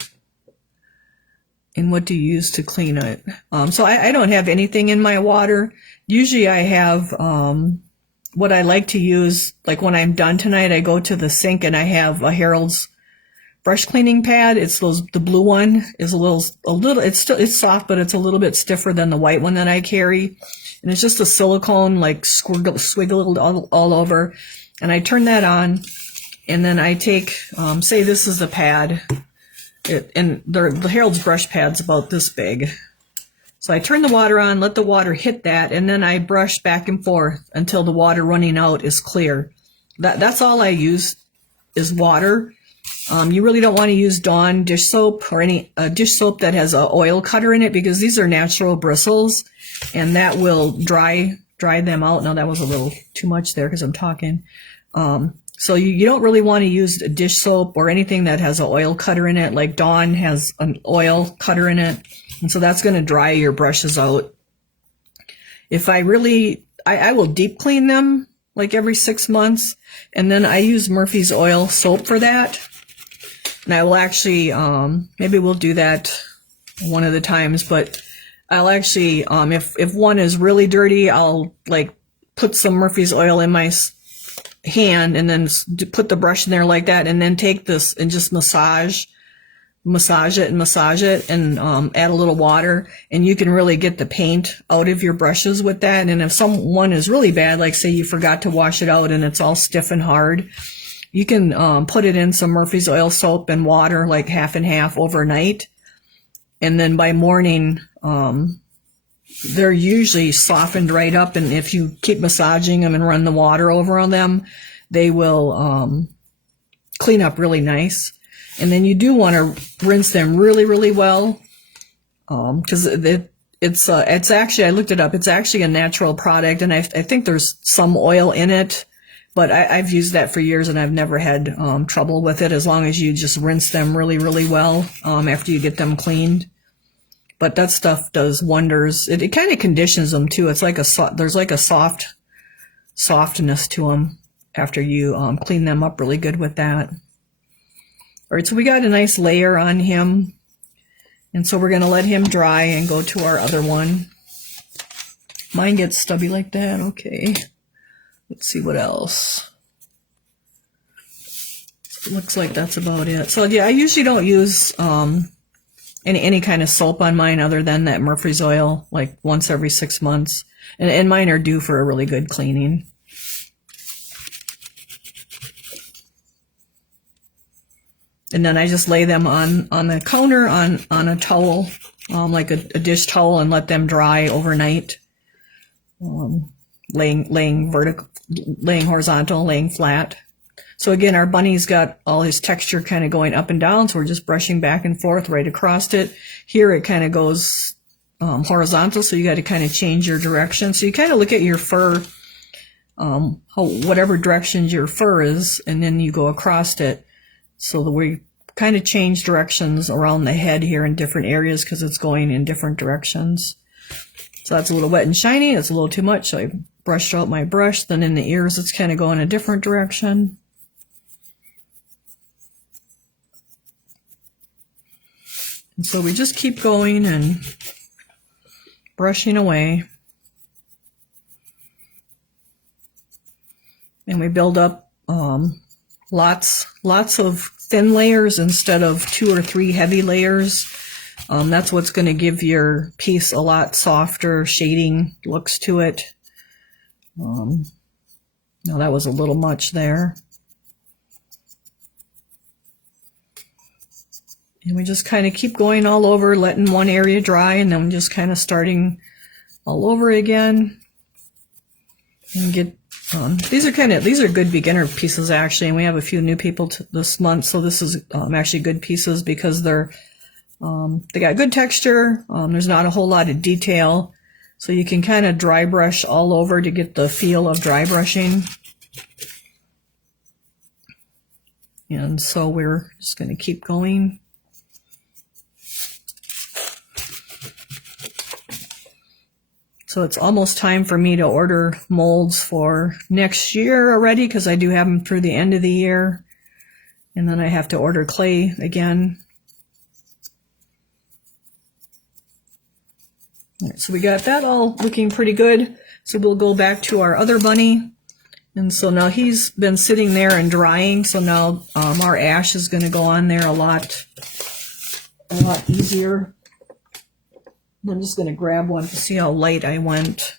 And what do you use to clean it? So I don't have anything in my water. Usually I have what I like to use, like when I'm done tonight, I go to the sink and I have a Harold's brush cleaning pad. It's the blue one is a little, it's soft, but it's a little bit stiffer than the white one that I carry. And it's just a silicone, like swiggled all over. And I turn that on, and then I take, say this is the pad, and the Harold's brush pad's about this big. So I turn the water on, let the water hit that, and then I brush back and forth until the water running out is clear. That's all I use is water. You really don't want to use Dawn dish soap or any dish soap that has an oil cutter in it, because these are natural bristles, and that will dry them out. Now that was a little too much there because I'm talking. So you don't really want to use a dish soap or anything that has an oil cutter in it. Like Dawn has an oil cutter in it, and so that's going to dry your brushes out. If I will deep clean them like every 6 months, and then I use Murphy's oil soap for that. And I will actually, maybe we'll do that one of the times, but I'll actually, if one is really dirty, I'll like put some Murphy's oil in my hand and then put the brush in there like that, and then take this and just massage it and add a little water, and you can really get the paint out of your brushes with that. And if someone is really bad, like say you forgot to wash it out and it's all stiff and hard, you can put it in some Murphy's oil soap and water, like half and half overnight, and then by morning they're usually softened right up, and if you keep massaging them and run the water over on them, they will clean up really nice. And then you do want to rinse them really, really well, because it's actually, I looked it up, it's actually a natural product, and I think there's some oil in it, but I've used that for years and I've never had trouble with it, as long as you just rinse them really, really well after you get them cleaned. But that stuff does wonders. It kind of conditions them too. It's like there's like a softness to them after you clean them up really good with that. All right, so we got a nice layer on him, and so we're going to let him dry and go to our other one. Mine gets stubby like that. Okay, let's see what else. It looks like that's about it. So yeah, I usually don't use any kind of soap on mine other than that Murphy's oil, like once every 6 months. And mine are due for a really good cleaning. And then I just lay them on the counter on a towel, like a dish towel, and let them dry overnight. Laying horizontal, laying flat. So again, our bunny's got all his texture kind of going up and down, so we're just brushing back and forth right across it. Here it kind of goes horizontal, so you got to kind of change your direction. So you kind of look at your fur, whatever directions your fur is, and then you go across it. So that we kind of change directions around the head here in different areas because it's going in different directions. So that's a little wet and shiny. It's a little too much, so I brushed out my brush. Then in the ears, it's kind of going a different direction. And so we just keep going and brushing away. And we build up lots of thin layers instead of 2 or 3 heavy layers. That's what's going to give your piece a lot softer shading looks to it. Now that was a little much there. And we just kind of keep going all over, letting one area dry, and then just kind of starting all over again. And get these are good beginner pieces actually, and we have a few new people this month, so this is actually good pieces because they got good texture. There's not a whole lot of detail, so you can kind of dry brush all over to get the feel of dry brushing. And so we're just going to keep going. So it's almost time for me to order molds for next year already because I do have them through the end of the year. And then I have to order clay again. All right, so we got that all looking pretty good. So we'll go back to our other bunny. And so now he's been sitting there and drying. So now our ash is going to go on there a lot easier. I'm just going to grab one to see how light I went.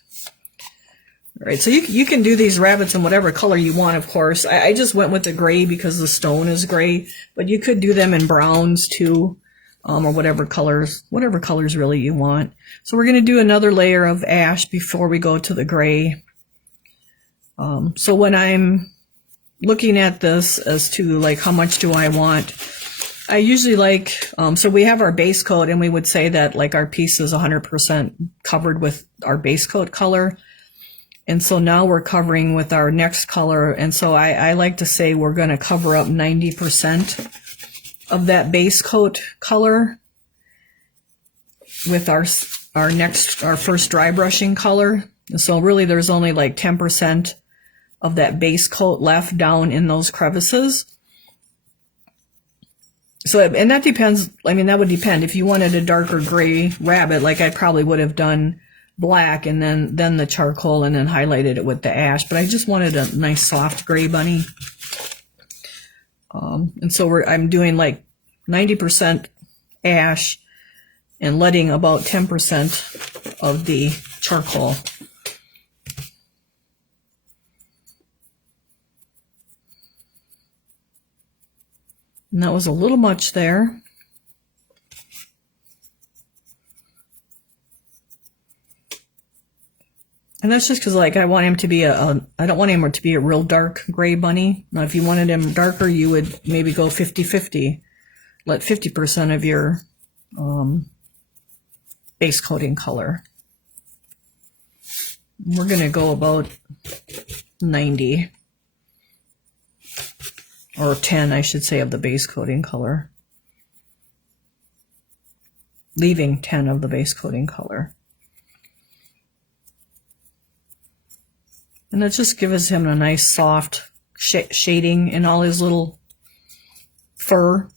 All right, so you can do these rabbits in whatever color you want, of course. I just went with the gray because the stone is gray, but you could do them in browns too, or whatever colors really you want. So we're going to do another layer of ash before we go to the gray. So when I'm looking at this as to like how much do I want, I usually like, so we have our base coat, and we would say that like our piece is 100% covered with our base coat color. And so now we're covering with our next color. And so I like to say we're going to cover up 90% of that base coat color with our first dry brushing color. And so really there's only like 10% of that base coat left down in those crevices. So, and that depends, I mean, that would depend. If you wanted a darker gray rabbit, like I probably would have done black and then the charcoal and then highlighted it with the ash. But I just wanted a nice soft gray bunny. And so I'm doing like 90% ash and letting about 10% of the charcoal. And that was a little much there. And that's just because like I want him to be I don't want him to be a real dark gray bunny. Now if you wanted him darker, you would maybe go 50-50. Let 50% of your base coating color. We're going to go about 90. Or 10, I should say, of the base coating color. Leaving 10 of the base coating color. And that just gives him a nice soft shading in all his little fur,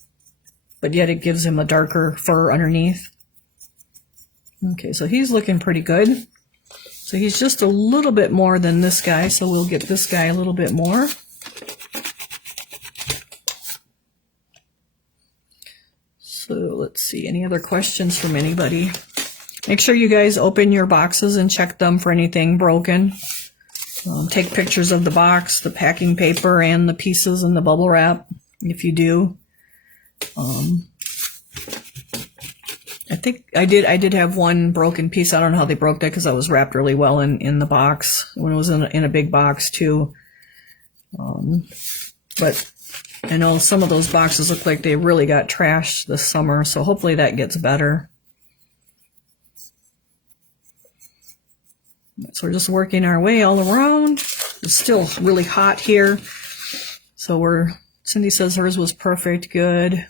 but yet it gives him a darker fur underneath. Okay, so he's looking pretty good. So he's just a little bit more than this guy, so we'll get this guy a little bit more. So let's see, any other questions from anybody? Make sure you guys open your boxes and check them for anything broken. Take pictures of the box, the packing paper, and the pieces and the bubble wrap, if you do. I think I did have one broken piece. I don't know how they broke that because I was wrapped really well in the box when it was in a big box too. But I know some of those boxes look like they really got trashed this summer, so hopefully that gets better. So we're just working our way all around. It's still really hot here. So Cindy says hers was perfect, good.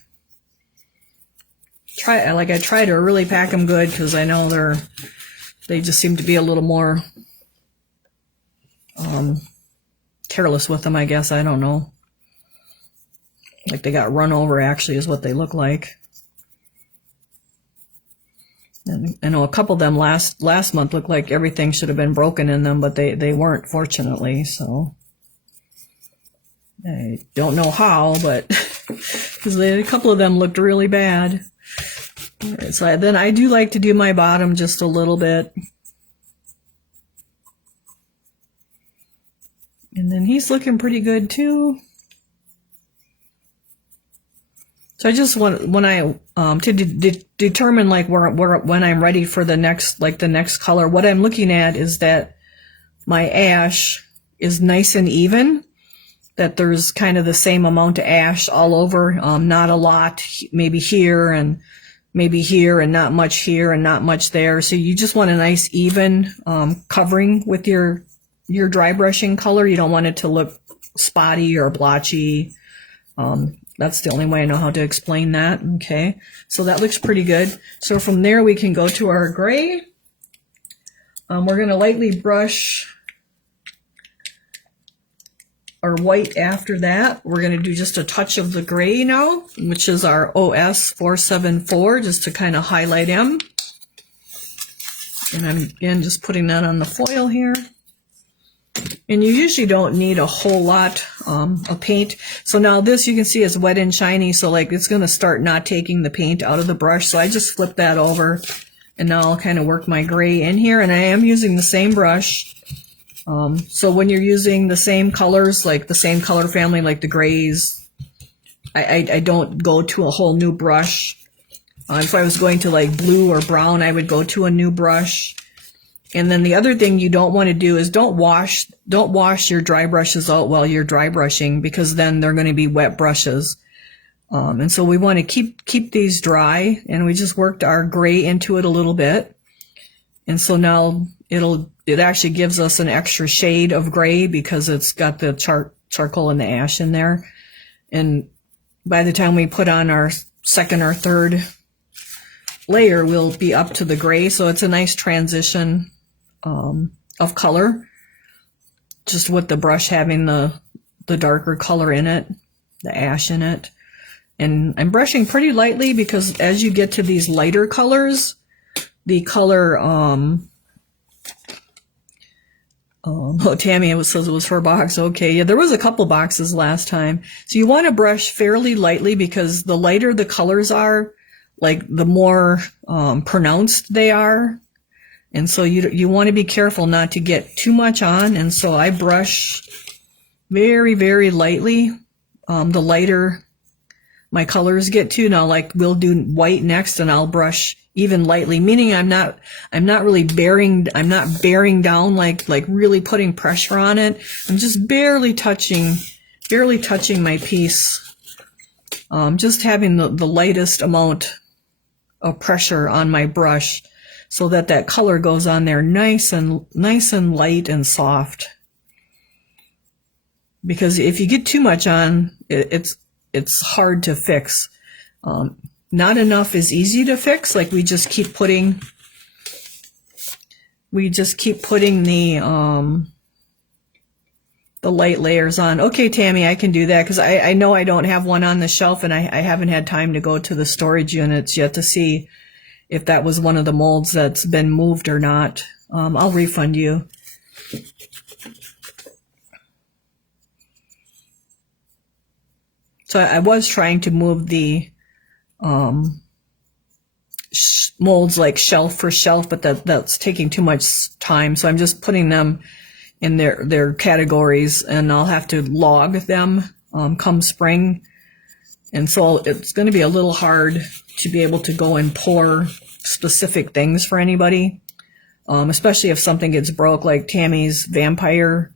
I try to really pack them good because I know they just seem to be a little more careless with them, I guess. I don't know. Like they got run over actually is what they look like. And I know a couple of them last month looked like everything should have been broken in them, but they weren't, fortunately. So I don't know how, but because a couple of them looked really bad. Right, so then I do like to do my bottom just a little bit. And then he's looking pretty good too. So I just want to determine like when I'm ready for the next color. What I'm looking at is that my ash is nice and even, that there's kind of the same amount of ash all over, not a lot, maybe here and maybe here and not much here and not much there. So you just want a nice even covering with your dry brushing color. You don't want it to look spotty or blotchy. That's the only way I know how to explain that. Okay, so that looks pretty good. So from there we can go to our gray. We're going to lightly brush our white after that. We're going to do just a touch of the gray now, which is our OS 474, just to kind of highlight him. And I'm again just putting that on the foil here. And you usually don't need a whole lot of paint. So now this you can see is wet and shiny, so like it's going to start not taking the paint out of the brush. So I just flip that over, and now I'll kind of work my gray in here. And I am using the same brush. So when you're using the same colors, like the same color family, like the grays, I don't go to a whole new brush. If I was going to like blue or brown, I would go to a new brush. And then the other thing you don't want to do is don't wash your dry brushes out while you're dry brushing, because then they're going to be wet brushes. And so we want to keep these dry, and we just worked our gray into it a little bit. And so now it actually gives us an extra shade of gray because it's got the charcoal and the ash in there. And by the time we put on our second or third layer, we'll be up to the gray. So it's a nice transition of color, just with the brush having the darker color in it, the ash in it. And I'm brushing pretty lightly because as you get to these lighter colors, the color, Tammy says it was her box. Okay, yeah, there was a couple boxes last time. So you want to brush fairly lightly because the lighter the colors are, like the more pronounced they are. And so you want to be careful not to get too much on. And so I brush very, very lightly. The lighter my colors get to. Now, like we'll do white next, and I'll brush even lightly, meaning I'm not really bearing down, like really putting pressure on it. I'm just barely touching my piece. Just having the lightest amount of pressure on my brush, so that color goes on there nice and light and soft. Because if you get too much on, it's hard to fix. Not enough is easy to fix. Like we just keep putting the light layers on. Okay, Tammy, I can do that because I know I don't have one on the shelf, and I haven't had time to go to the storage units yet to see if that was one of the molds that's been moved or not. I'll refund you. So I was trying to move the molds like shelf for shelf, but that's taking too much time. So I'm just putting them in their categories, and I'll have to log them come spring. And so it's going to be a little hard to be able to go and pour specific things for anybody, especially if something gets broke, like Tammy's vampire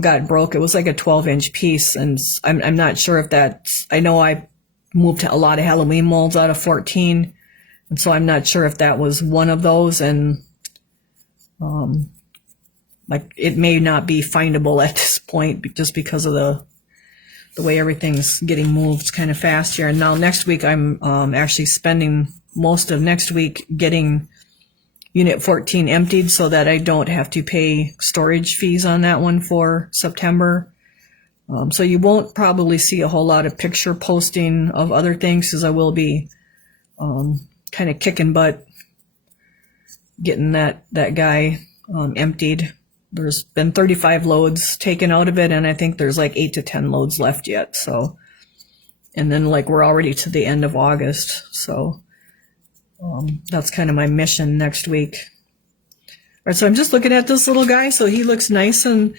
got broke. It was like a 12-inch piece, and I'm not sure if that's, I know I moved a lot of Halloween molds out of 14, and so I'm not sure if that was one of those, and like it may not be findable at this point just because of the way everything's getting moved kind of fast here. And now next week I'm actually spending most of next week getting Unit 14 emptied so that I don't have to pay storage fees on that one for September. So you won't probably see a whole lot of picture posting of other things because I will be kind of kicking butt getting that guy emptied. There's been 35 loads taken out of it, and I think there's like 8 to 10 loads left yet. So, and then like we're already to the end of August. So that's kind of my mission next week. All right, so I'm just looking at this little guy. So he looks nice and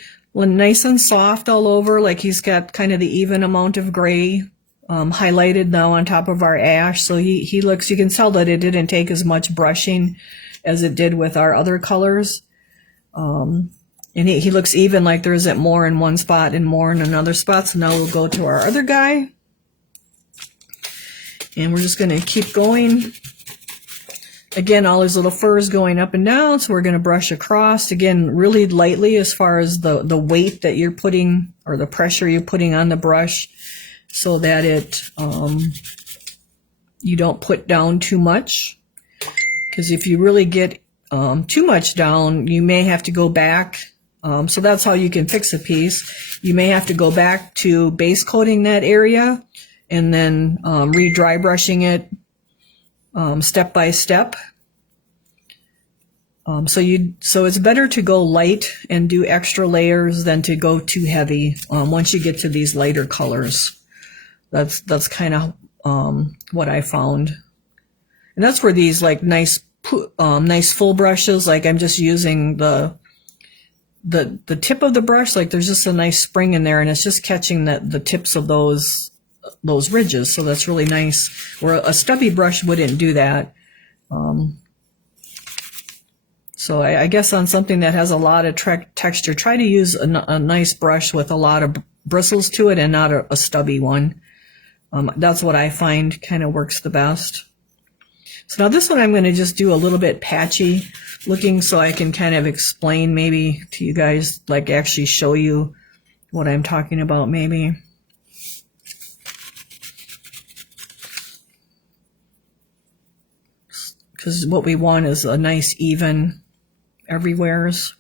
soft all over. Like he's got kind of the even amount of gray highlighted now on top of our ash. So he looks, you can tell that it didn't take as much brushing as it did with our other colors. And he looks even, like there isn't more in one spot and more in another spot. So now we'll go to our other guy. And we're just going to keep going. Again, all these little furs going up and down. So we're going to brush across, again, really lightly as far as the weight that you're putting, or the pressure you're putting on the brush, so that it you don't put down too much. Because if you really get too much down, you may have to go back. So that's how you can fix a piece. You may have to go back to base coating that area and then re-dry brushing it step by step. So it's better to go light and do extra layers than to go too heavy once you get to these lighter colors. That's kind of what I found. And that's where these like nice full brushes, like I'm just using the tip of the brush, like there's just a nice spring in there and it's just catching the tips of those ridges. So that's really nice, where a stubby brush wouldn't do that. So I guess on something that has a lot of texture, try to use a nice brush with a lot of bristles to it and not a stubby one. That's what I find kind of works the best. So now this one I'm going to just do a little bit patchy looking so I can kind of explain maybe to you guys, like actually show you what I'm talking about maybe. Because what we want is a nice even everywheres.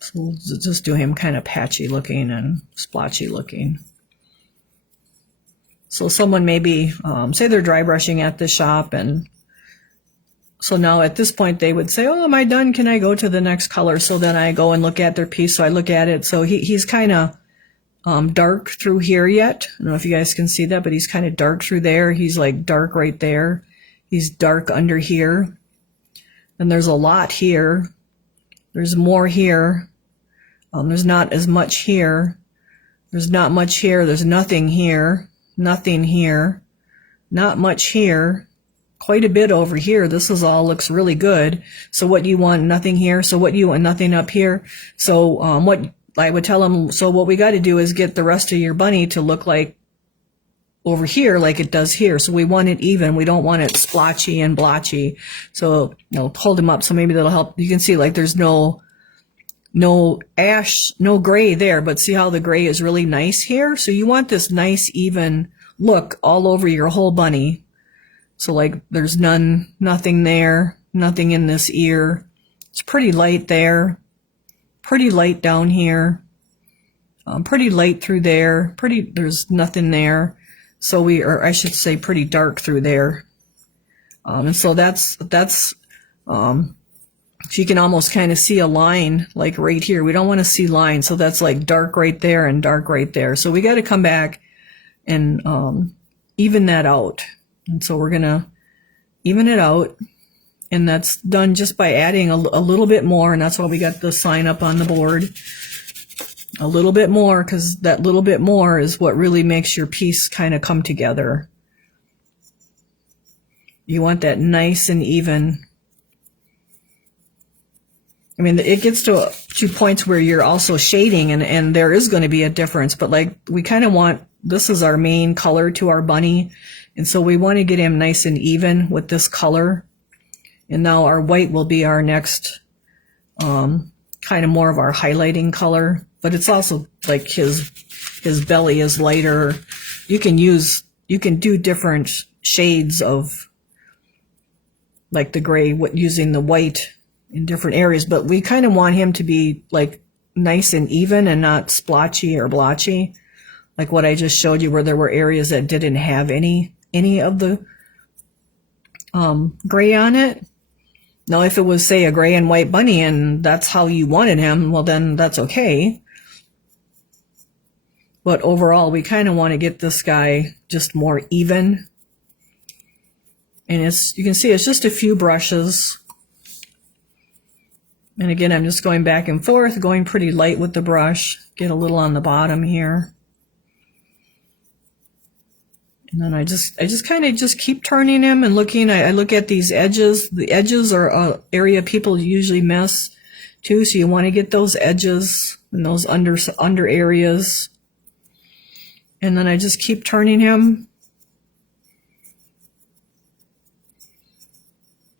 So we'll just do him kind of patchy looking and splotchy looking. So someone maybe, say they're dry brushing at the shop, and so now at this point they would say, oh, am I done? Can I go to the next color? So then I go and look at their piece. So I look at it. So he's kind of dark through here yet. I don't know if you guys can see that, but he's kind of dark through there. He's like dark right there. He's dark under here. And there's a lot here. There's more here. There's not as much here. There's not much here. There's nothing here. Nothing here, not much here, quite a bit over here. This is all looks really good. So what do you want? Nothing here. So what do you want? Nothing up here. So what I would tell them, so what we got to do is get the rest of your bunny to look like over here like it does here. So we want it even. We don't want it splotchy and blotchy. So hold them up so maybe that'll help. You can see like there's no ash, no gray there, but see how the gray is really nice here? So you want this nice even look all over your whole bunny. So like there's nothing there, nothing in this ear. It's pretty light there, pretty light down here, pretty light through there, there's nothing there. So I should say pretty dark through there. And so that's so you can almost kind of see a line like right here. We don't want to see lines. So that's like dark right there and dark right there. So we got to come back and even that out. And so we're going to even it out. And that's done just by adding a little bit more. And that's why we got the sign up on the board. A little bit more, because that little bit more is what really makes your piece kind of come together. You want that nice and even. I mean, it gets to points where you're also shading, and there is going to be a difference, but like we kind of want, this is our main color to our bunny, and so we want to get him nice and even with this color. And now our white will be our next kind of more of our highlighting color, but it's also like his belly is lighter. You can do different shades of like the gray using the white in different areas, but we kind of want him to be like nice and even and not splotchy or blotchy, like what I just showed you where there were areas that didn't have any of the gray on it. Now if it was, say, a gray and white bunny and that's how you wanted him, well then that's okay. But overall we kind of want to get this guy just more even. And you can see it's just a few brushes. And again, I'm just going back and forth, going pretty light with the brush. Get a little on the bottom here. And then I just kind of just keep turning him and looking. I look at these edges. The edges are an area people usually miss too. So you want to get those edges and those under areas. And then I just keep turning him.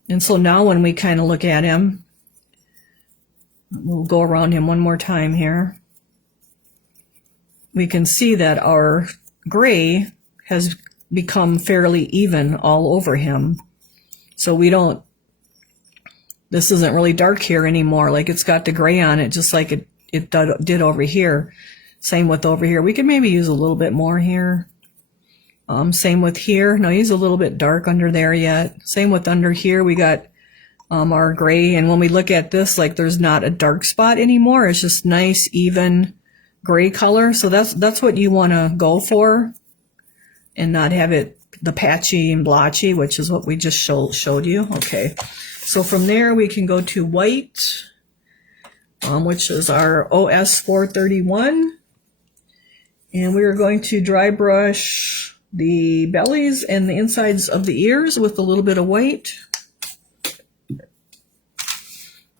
And so now when we kind of look at him, we'll go around him one more time here. We can see that our gray has become fairly even all over him. So this isn't really dark here anymore. Like it's got the gray on it just like it did over here. Same with over here. We could maybe use a little bit more here. Same with here. No, he's a little bit dark under there yet. Same with under here. We got our gray, and when we look at this, like there's not a dark spot anymore. It's just nice, even gray color. So that's what you want to go for, and not have it the patchy and blotchy, which is what we just showed you. Okay, so from there we can go to white, which is our OS 431, and we are going to dry brush the bellies and the insides of the ears with a little bit of white.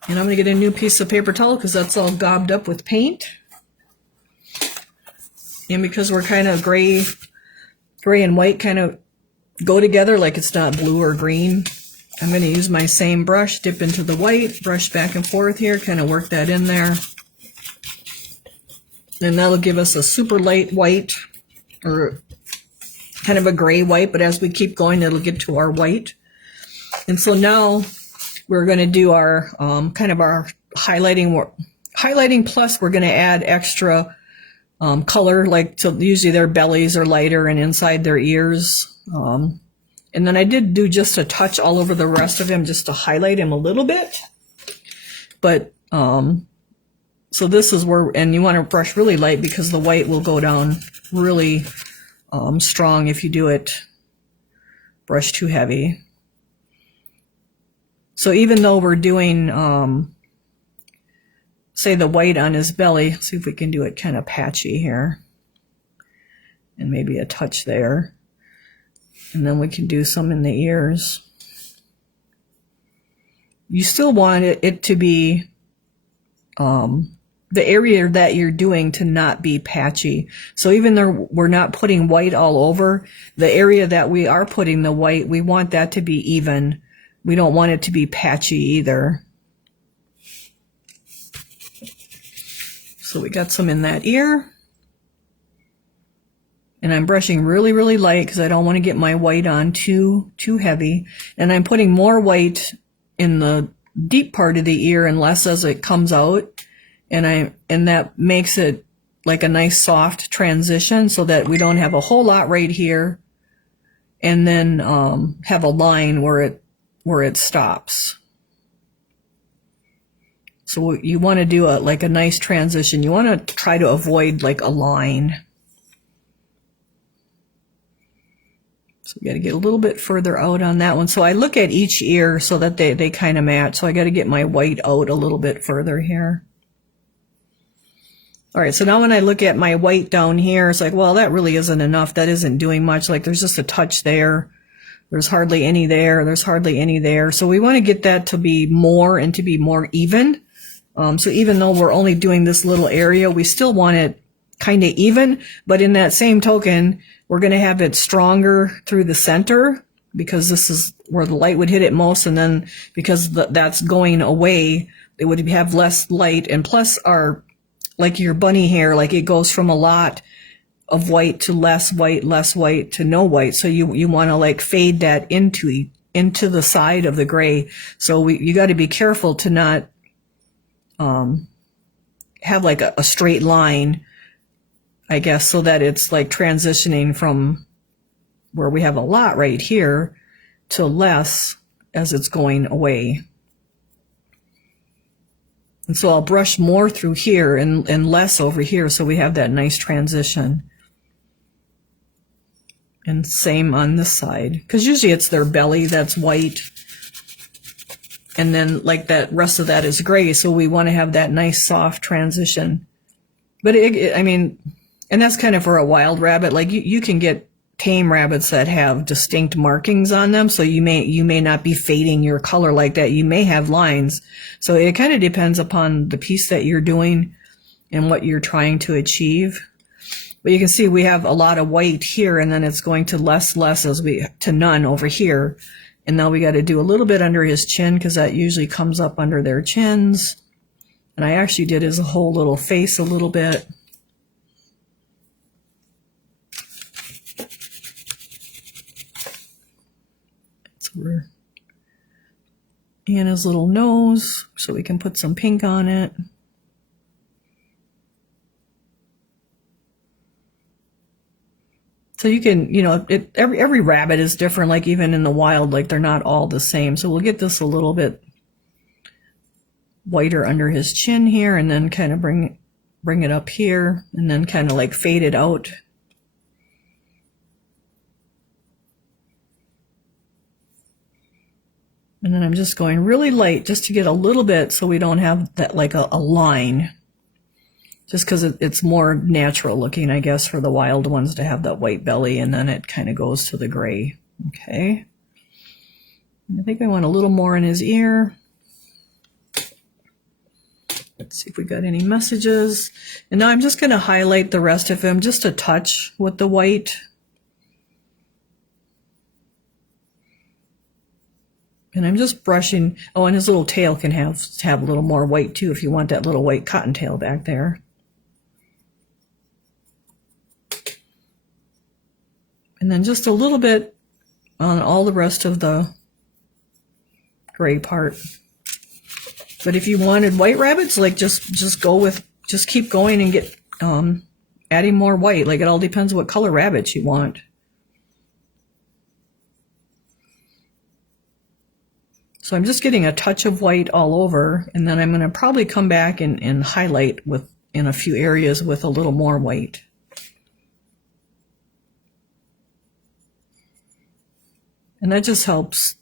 And I'm going to get a new piece of paper towel because that's all gobbed up with paint. And because we're kind of gray and white kind of go together, like it's not blue or green, I'm going to use my same brush, dip into the white, brush back and forth here, kind of work that in there. And that'll give us a super light white, or kind of a gray white, but as we keep going, it'll get to our white. And so now we're going to do our kind of our highlighting plus we're going to add extra color, like usually their bellies are lighter and inside their ears. And then I did do just a touch all over the rest of him just to highlight him a little bit. But so this is where, and you want to brush really light because the white will go down really strong if you do it brush too heavy. So even though we're doing, say, the white on his belly, let's see if we can do it kind of patchy here. And maybe a touch there. And then we can do some in the ears. You still want it to be, the area that you're doing to not be patchy. So even though we're not putting white all over, the area that we are putting the white, we want that to be even. We don't want it to be patchy either. So we got some in that ear. And I'm brushing really, really light because I don't want to get my white on too heavy. And I'm putting more white in the deep part of the ear and less as it comes out. And that makes it like a nice soft transition so that we don't have a whole lot right here and then have a line where it stops. So you want to do like a nice transition. You want to try to avoid like a line. So we got to get a little bit further out on that one. So I look at each ear so that they kind of match. So I got to get my white out a little bit further here. All right, so now when I look at my white down here, it's like, well, that really isn't enough. That isn't doing much. Like there's just a touch there. There's hardly any there. There's hardly any there. So we want to get that to be more and to be more even. So even though we're only doing this little area, we still want it kind of even, but in that same token, we're going to have it stronger through the center because this is where the light would hit it most. And then because that's going away, it would have less light. And plus like your bunny hair, like it goes from a lot of white to less white to no white. So you want to like fade that into the side of the gray. So you got to be careful to not have like a straight line, I guess, so that it's like transitioning from where we have a lot right here to less as it's going away. And so I'll brush more through here and less over here so we have that nice transition. And same on this side, because usually it's their belly that's white. And then like that rest of that is gray, so we want to have that nice soft transition. But I mean, and that's kind of for a wild rabbit. Like you can get tame rabbits that have distinct markings on them, so you may not be fading your color like that. You may have lines. So it kind of depends upon the piece that you're doing and what you're trying to achieve. But you can see we have a lot of white here, and then it's going to less to none over here. And now we got to do a little bit under his chin because that usually comes up under their chins. And I actually did his whole little face a little bit. And his little nose, so we can put some pink on it. So you can, every rabbit is different, like even in the wild, like they're not all the same. So we'll get this a little bit whiter under his chin here, and then kind of bring it up here, and then kind of like fade it out. And then I'm just going really light just to get a little bit so we don't have that like a line. Just because it's more natural looking, I guess, for the wild ones to have that white belly, and then it kind of goes to the gray. Okay. I think I want a little more in his ear. Let's see if we got any messages. And now I'm just going to highlight the rest of him just a touch with the white. And I'm just brushing. Oh, and his little tail can have a little more white too if you want that little white cottontail back there. And then just a little bit on all the rest of the gray part. But if you wanted white rabbits, like just keep going and get adding more white. Like it all depends what color rabbits you want. So I'm just getting a touch of white all over, and then I'm going to probably come back and highlight in a few areas with a little more white. And that just helps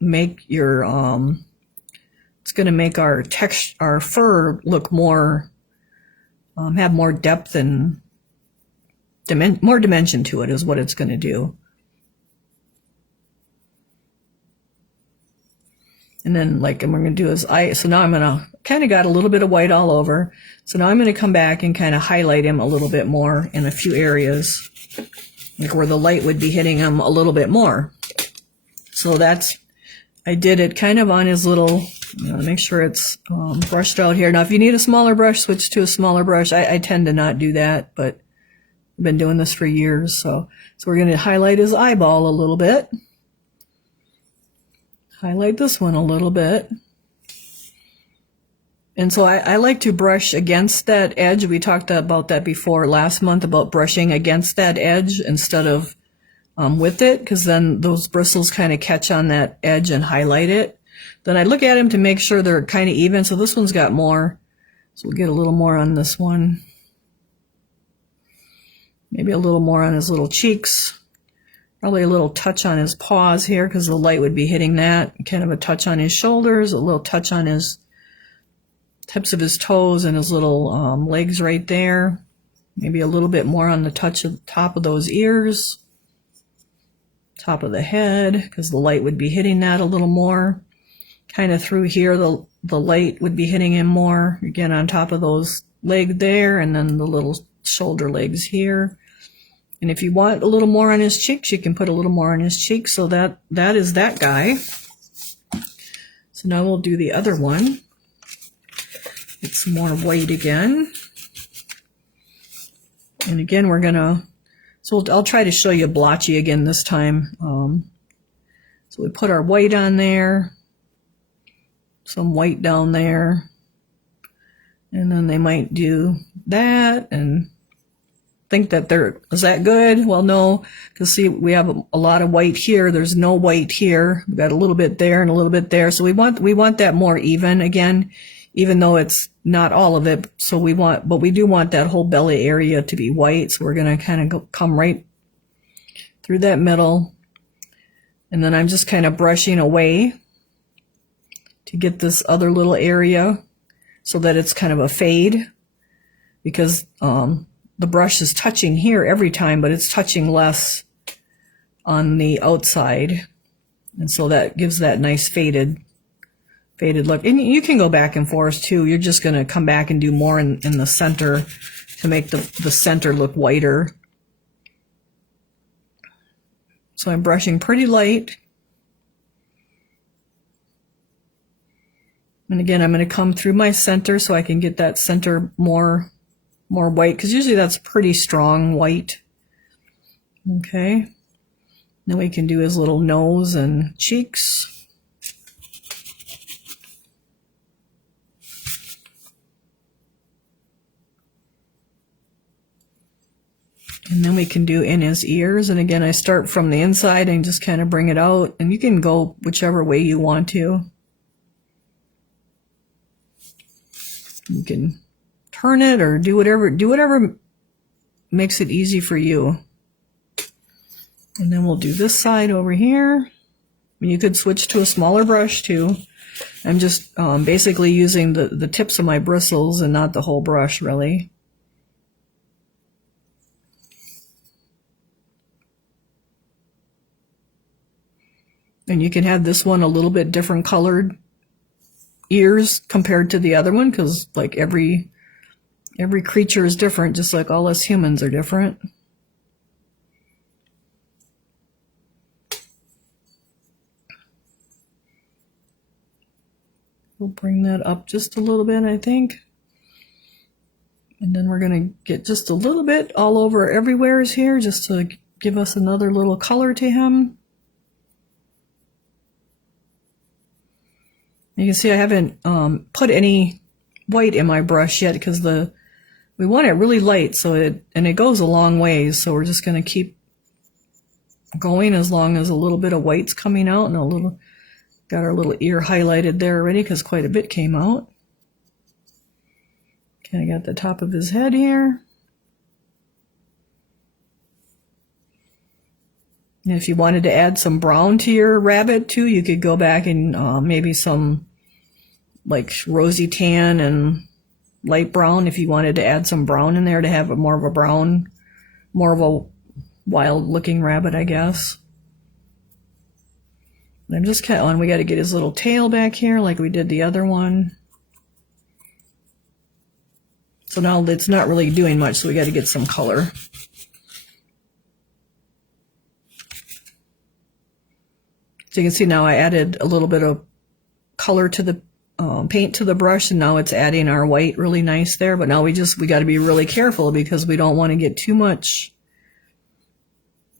make your, it's going to make our fur look more, have more depth and more dimension to it is what it's going to do. And then like what I'm going to do is so now I'm going to kind of got a little bit of white all over. So now I'm going to come back and kind of highlight him a little bit more in a few areas, like where the light would be hitting him a little bit more. So I did it kind of on his little, make sure it's brushed out here. Now, if you need a smaller brush, switch to a smaller brush. I tend to not do that, but I've been doing this for years. So we're going to highlight his eyeball a little bit. Highlight this one a little bit. And so I like to brush against that edge. We talked about that before last month, about brushing against that edge instead of with it, because then those bristles kind of catch on that edge and highlight it. Then I look at them to make sure they're kind of even. So this one's got more. So we'll get a little more on this one. Maybe a little more on his little cheeks. Probably a little touch on his paws here because the light would be hitting that. Kind of a touch on his shoulders, a little touch on his tips of his toes and his little legs right there. Maybe a little bit more on the top of those ears. Top of the head because the light would be hitting that a little more. kind of through here, the light would be hitting him more, again, on top of those legs there, and then the little shoulder legs here. And if you want a little more on his cheeks, you can put a little more on his cheeks. So that is that guy. So now we'll do the other one. Get some more white again. And again, we're gonna, so I'll try to show you blotchy again this time. So we put our white on there, some white down there, and then they might do that and think that is that good? Well, no, because see, we have a lot of white here. There's no white here. We've got a little bit there and a little bit there. So we want that more even again, even though it's not all of it. So but we do want that whole belly area to be white. So we're going to kind of come right through that middle. And then I'm just kind of brushing away to get this other little area so that it's kind of a fade, because the brush is touching here every time, but it's touching less on the outside. And so that gives that nice faded look. And you can go back and forth too. You're just going to come back and do more in the center to make the center look whiter. So I'm brushing pretty light. And again, I'm going to come through my center so I can get that center more white, because usually that's pretty strong white. Okay. Then we can do his little nose and cheeks. And then we can do in his ears. And again, I start from the inside and just kind of bring it out. And you can go whichever way you want to. You can turn it or do whatever makes it easy for you. And then we'll do this side over here. You could switch to a smaller brush too. I'm just basically using the tips of my bristles and not the whole brush really. And you can have this one a little bit different colored ears compared to the other one, because like every creature is different, just like all us humans are different. We'll bring that up just a little bit, I think. And then we're going to get just a little bit all over everywhere here, just to give us another little color to him. You can see I haven't put any white in my brush yet, because we want it really light, so it goes a long ways. So we're just going to keep going as long as a little bit of white's coming out, and got our little ear highlighted there already because quite a bit came out. Okay, I got the top of his head here. And if you wanted to add some brown to your rabbit too, you could go back and maybe some like rosy tan and light brown, if you wanted to add some brown in there to have more of a wild looking rabbit, I guess. I'm just kind of we got to get his little tail back here like we did the other one. So now it's not really doing much, so we got to get some color. So you can see now I added a little bit of color to the paint to the brush, and now it's adding our white really nice there. But now we got to be really careful because we don't want to get too much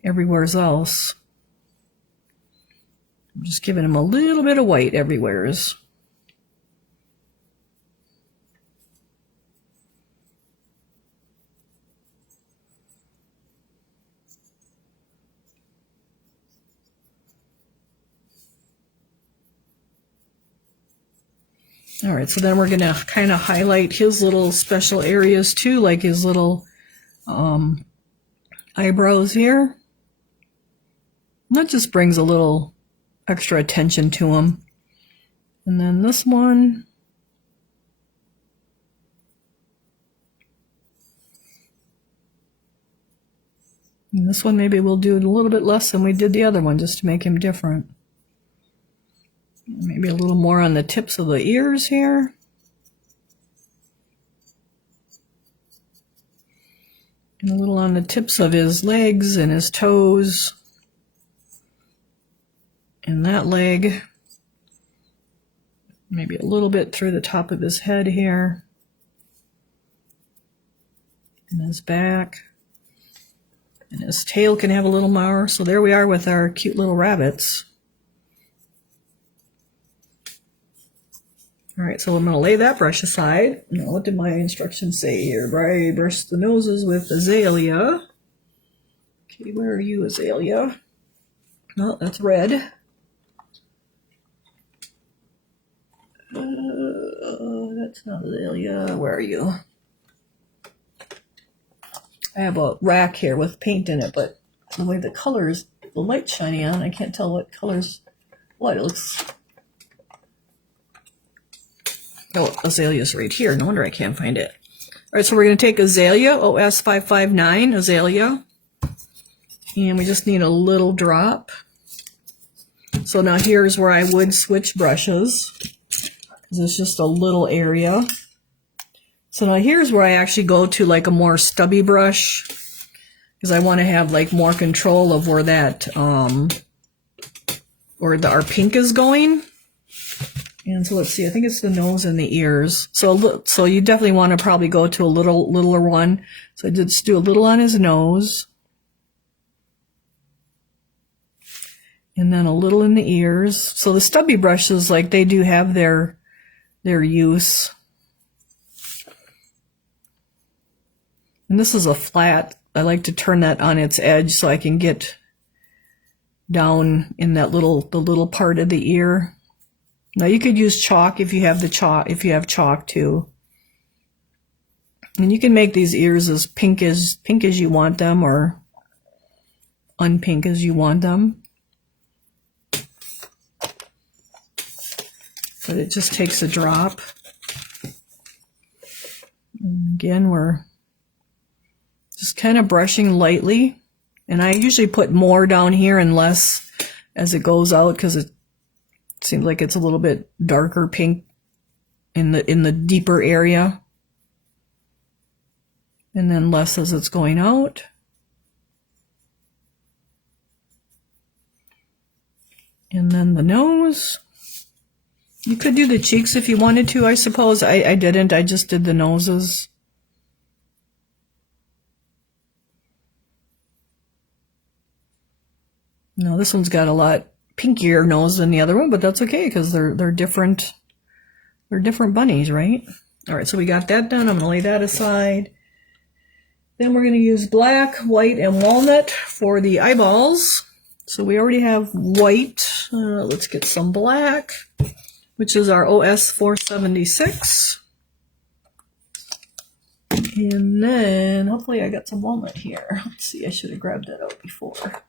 everywhere else. I'm just giving him a little bit of white everywhere. All right, so then we're going to kind of highlight his little special areas too, like his little eyebrows here. And that just brings a little extra attention to him. And then this one. And this one maybe we'll do a little bit less than we did the other one, just to make him different. Maybe a little more on the tips of the ears here. And a little on the tips of his legs and his toes. And that leg. Maybe a little bit through the top of his head here. And his back. And his tail can have a little more. So there we are with our cute little rabbits. All right, so I'm going to lay that brush aside. Now, what did my instructions say here? Dry brush the noses with Azalea. Okay, where are you, Azalea? Oh, that's red. That's not Azalea. Where are you? I have a rack here with paint in it, but the way the colors, the light's shining on, I can't tell what colors, what it looks. Oh, Azalea's right here. No wonder I can't find it. All right, so we're going to take Azalea, OS 559, Azalea, and we just need a little drop. So now here's where I would switch brushes, because it's just a little area. So now here's where I actually go to like a more stubby brush, because I want to have like more control of where that, our pink is going. And so let's see, I think it's the nose and the ears. So you definitely want to probably go to a littler one. So I did just do a little on his nose. And then a little in the ears. So the stubby brushes, like they do have their use. And this is a flat. I like to turn that on its edge so I can get down in that the little part of the ear. Now you could use chalk if you have chalk too. And you can make these ears as pink as you want them, or unpink as you want them. But it just takes a drop. And again, we're just kind of brushing lightly. And I usually put more down here and less as it goes out, because it seems like it's a little bit darker pink in the deeper area. And then less as it's going out. And then the nose. You could do the cheeks if you wanted to, I suppose. I didn't. I just did the noses. No, this one's got a lot pinkier nose than the other one, but that's okay because they're different. They're different bunnies, right? All right, so we got that done. I'm gonna lay that aside. Then we're gonna use black, white, and walnut for the eyeballs. So we already have white. Let's get some black, which is our OS 476. And then hopefully I got some walnut here. Let's see, I should have grabbed that out before.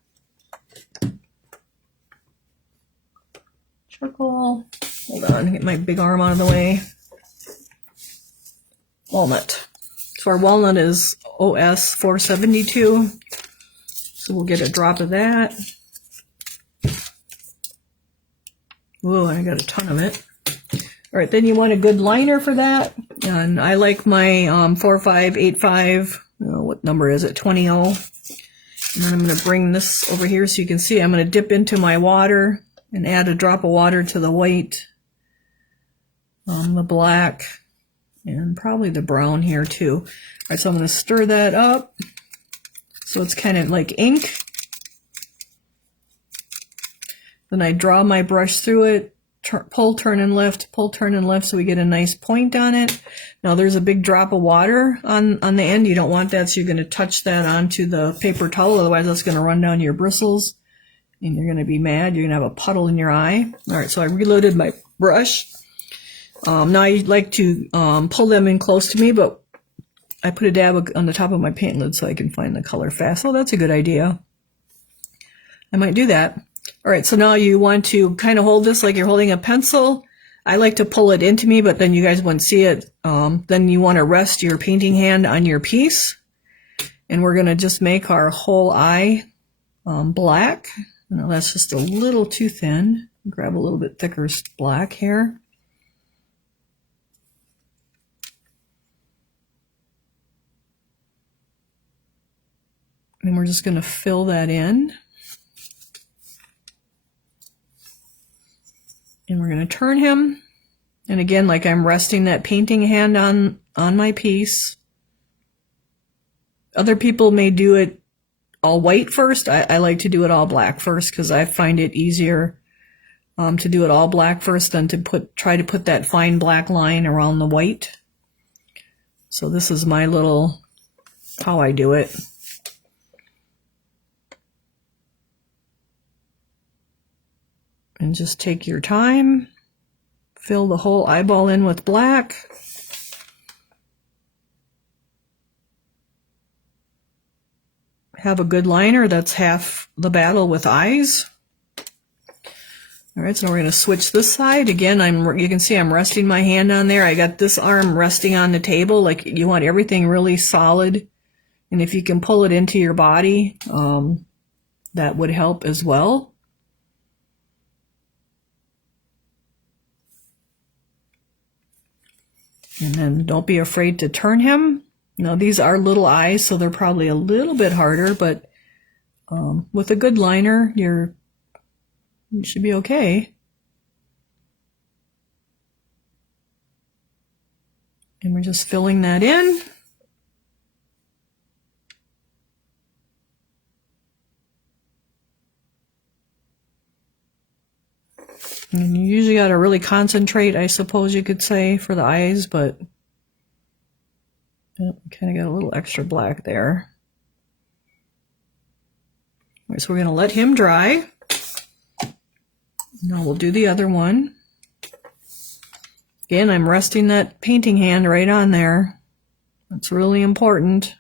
Charcoal. Hold on, get my big arm out of the way. Walnut. So our walnut is OS 472. So we'll get a drop of that. Whoa, I got a ton of it. All right, then you want a good liner for that. And I like my 4585, what number is it, 20. And then I'm going to bring this over here so you can see. I'm going to dip into my water and add a drop of water to the white, the black, and probably the brown here too. All right, so I'm going to stir that up so it's kind of like ink. Then I draw my brush through it, pull, turn, and lift, pull, turn, and lift, so we get a nice point on it. Now there's a big drop of water on the end. You don't want that, so you're going to touch that onto the paper towel, otherwise that's going to run down your bristles, and you're going to be mad. You're going to have a puddle in your eye. All right, so I reloaded my brush. Now I like to pull them in close to me, but I put a dab on the top of my paint lid so I can find the color fast. So that's a good idea. I might do that. All right, so now you want to kind of hold this like you're holding a pencil. I like to pull it into me, but then you guys wouldn't see it. Then you want to rest your painting hand on your piece. And we're going to just make our whole eye black. No, that's just a little too thin. Grab a little bit thicker black here. And we're just going to fill that in. And we're going to turn him. And again, like I'm resting that painting hand on my piece. Other people may do it all white first. I like to do it all black first because I find it easier to do it all black first than to try to put that fine black line around the white. So this is my little, how I do it. And just take your time, fill the whole eyeball in with black. Have a good liner, that's half the battle with eyes. All right, so we're going to switch this side. Again, you can see I'm resting my hand on there. I got this arm resting on the table. Like you want everything really solid. And if you can pull it into your body, that would help as well. And then don't be afraid to turn him. Now these are little eyes, so they're probably a little bit harder, but with a good liner, you should be okay. And we're just filling that in. And you usually got to really concentrate, I suppose you could say, for the eyes, but kind of got a little extra black there. All right, so we're going to let him dry. Now we'll do the other one. Again, I'm resting that painting hand right on there. That's really important.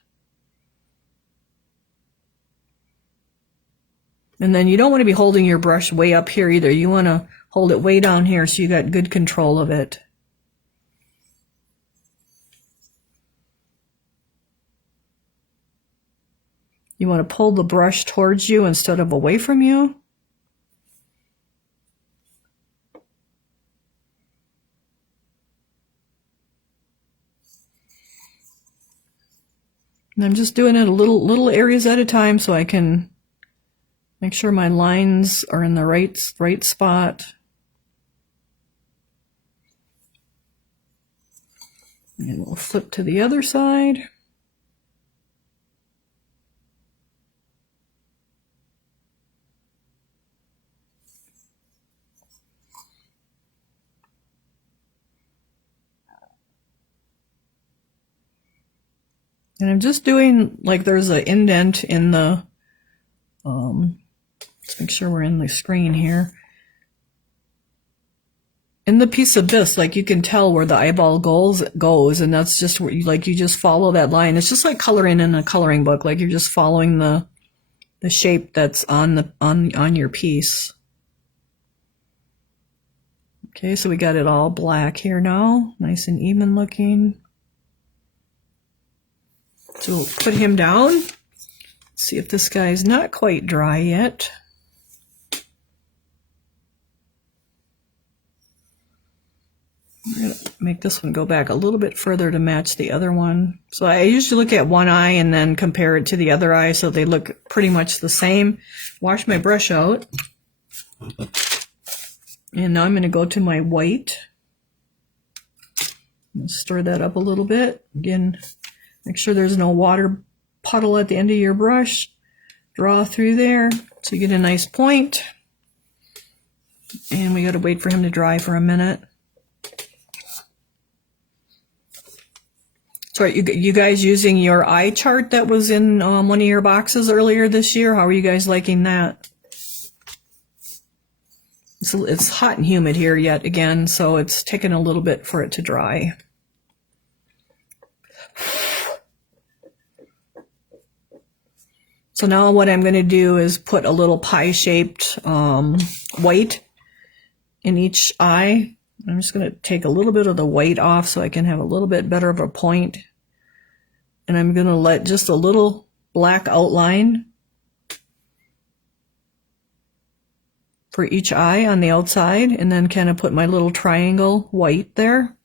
And then you don't want to be holding your brush way up here either. You want to hold it way down here so you got good control of it. You want to pull the brush towards you instead of away from you. And I'm just doing it little areas at a time so I can make sure my lines are in the right spot. And we'll flip to the other side. And I'm just doing, like there's an indent in the, let's make sure we're in the screen here. In the piece of this, like you can tell where the eyeball goes, and that's just where you just follow that line. It's just like coloring in a coloring book, like you're just following the shape that's on your piece. Okay, so we got it all black here now, nice and even looking. So we'll put him down. See if this guy's not quite dry yet. I'm going to make this one go back a little bit further to match the other one. So I usually look at one eye and then compare it to the other eye so they look pretty much the same. Wash my brush out. And now I'm going to go to my white. Stir that up a little bit. Again, make sure there's no water puddle at the end of your brush. Draw through there so you get a nice point. And we got to wait for him to dry for a minute. So are you guys using your eye chart that was in one of your boxes earlier this year? How are you guys liking that? It's hot and humid here yet again, so it's taking a little bit for it to dry. So now what I'm going to do is put a little pie-shaped white in each eye. I'm just going to take a little bit of the white off so I can have a little bit better of a point. And I'm going to let just a little black outline for each eye on the outside, and then kind of put my little triangle white there.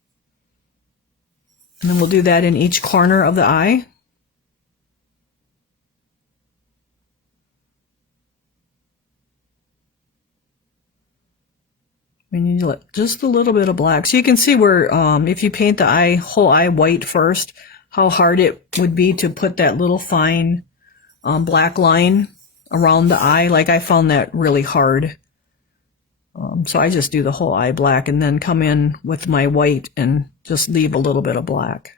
And then we'll do that in each corner of the eye. We need to let just a little bit of black. So you can see where, if you paint the whole eye white first, how hard it would be to put that little fine black line around the eye. Like, I found that really hard. So I just do the whole eye black and then come in with my white and just leave a little bit of black.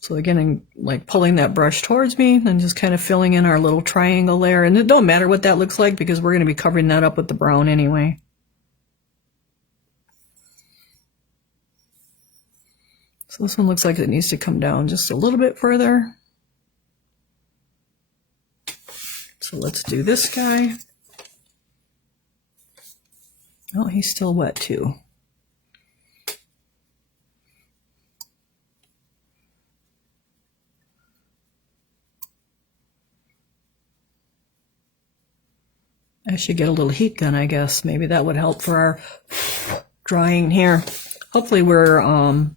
So again, I'm like pulling that brush towards me and just kind of filling in our little triangle there. And it don't matter what that looks like because we're going to be covering that up with the brown anyway. So this one looks like it needs to come down just a little bit further. So let's do this guy. Oh, he's still wet too. I should get a little heat gun, I guess. Maybe that would help for our drying here. Hopefully we're a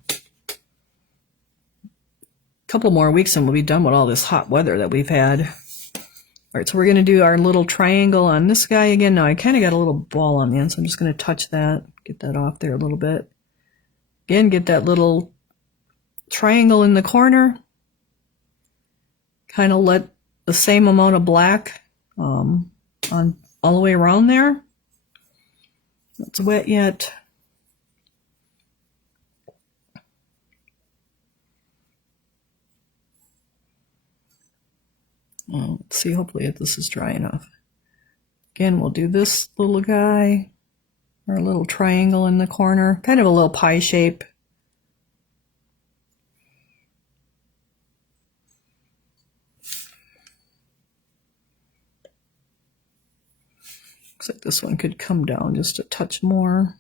couple more weeks and we'll be done with all this hot weather that we've had. All right, so we're going to do our little triangle on this guy again. Now I kind of got a little ball on the end, so I'm just going to touch that, get that off there a little bit. Again, get that little triangle in the corner. Kind of let the same amount of black on all the way around there. It's wet yet. Let's see, hopefully this is dry enough. Again, we'll do this little guy, or a little triangle in the corner, kind of a little pie shape. Looks like this one could come down just a touch more.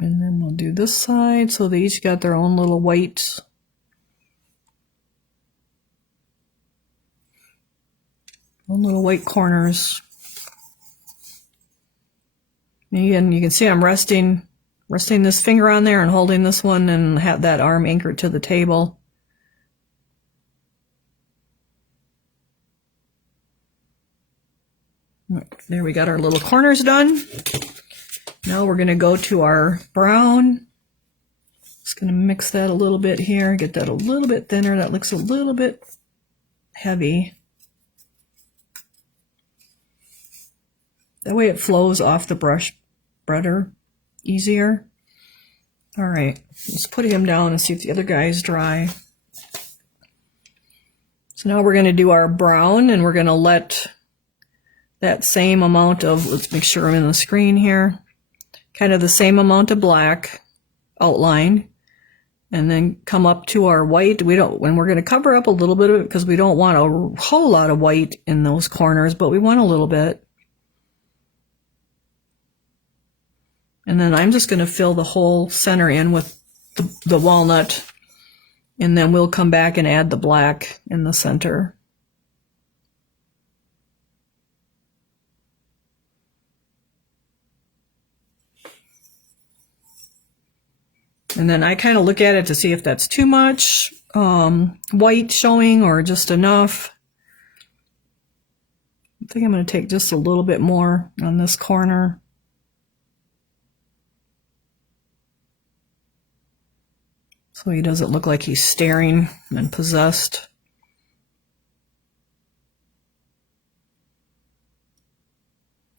And then we'll do this side, so they each got their own little white corners. And again, you can see I'm resting this finger on there and holding this one and have that arm anchored to the table. There, we got our little corners done. Now we're going to go to our brown. Just going to mix that a little bit here, get that a little bit thinner. That looks a little bit heavy. That way it flows off the brush better, easier. All right, let's put him down and see if the other guy is dry. So now we're going to do our brown, and we're going to let that same amount of, let's make sure I'm in the screen here, kind of the same amount of black outline, and then come up to our white. We're going to cover up a little bit of it because we don't want a whole lot of white in those corners, but we want a little bit. And then I'm just going to fill the whole center in with the walnut, and then we'll come back and add the black in the center. And then I kind of look at it to see if that's too much white showing or just enough. I think I'm going to take just a little bit more on this corner. So he doesn't look like he's staring and possessed.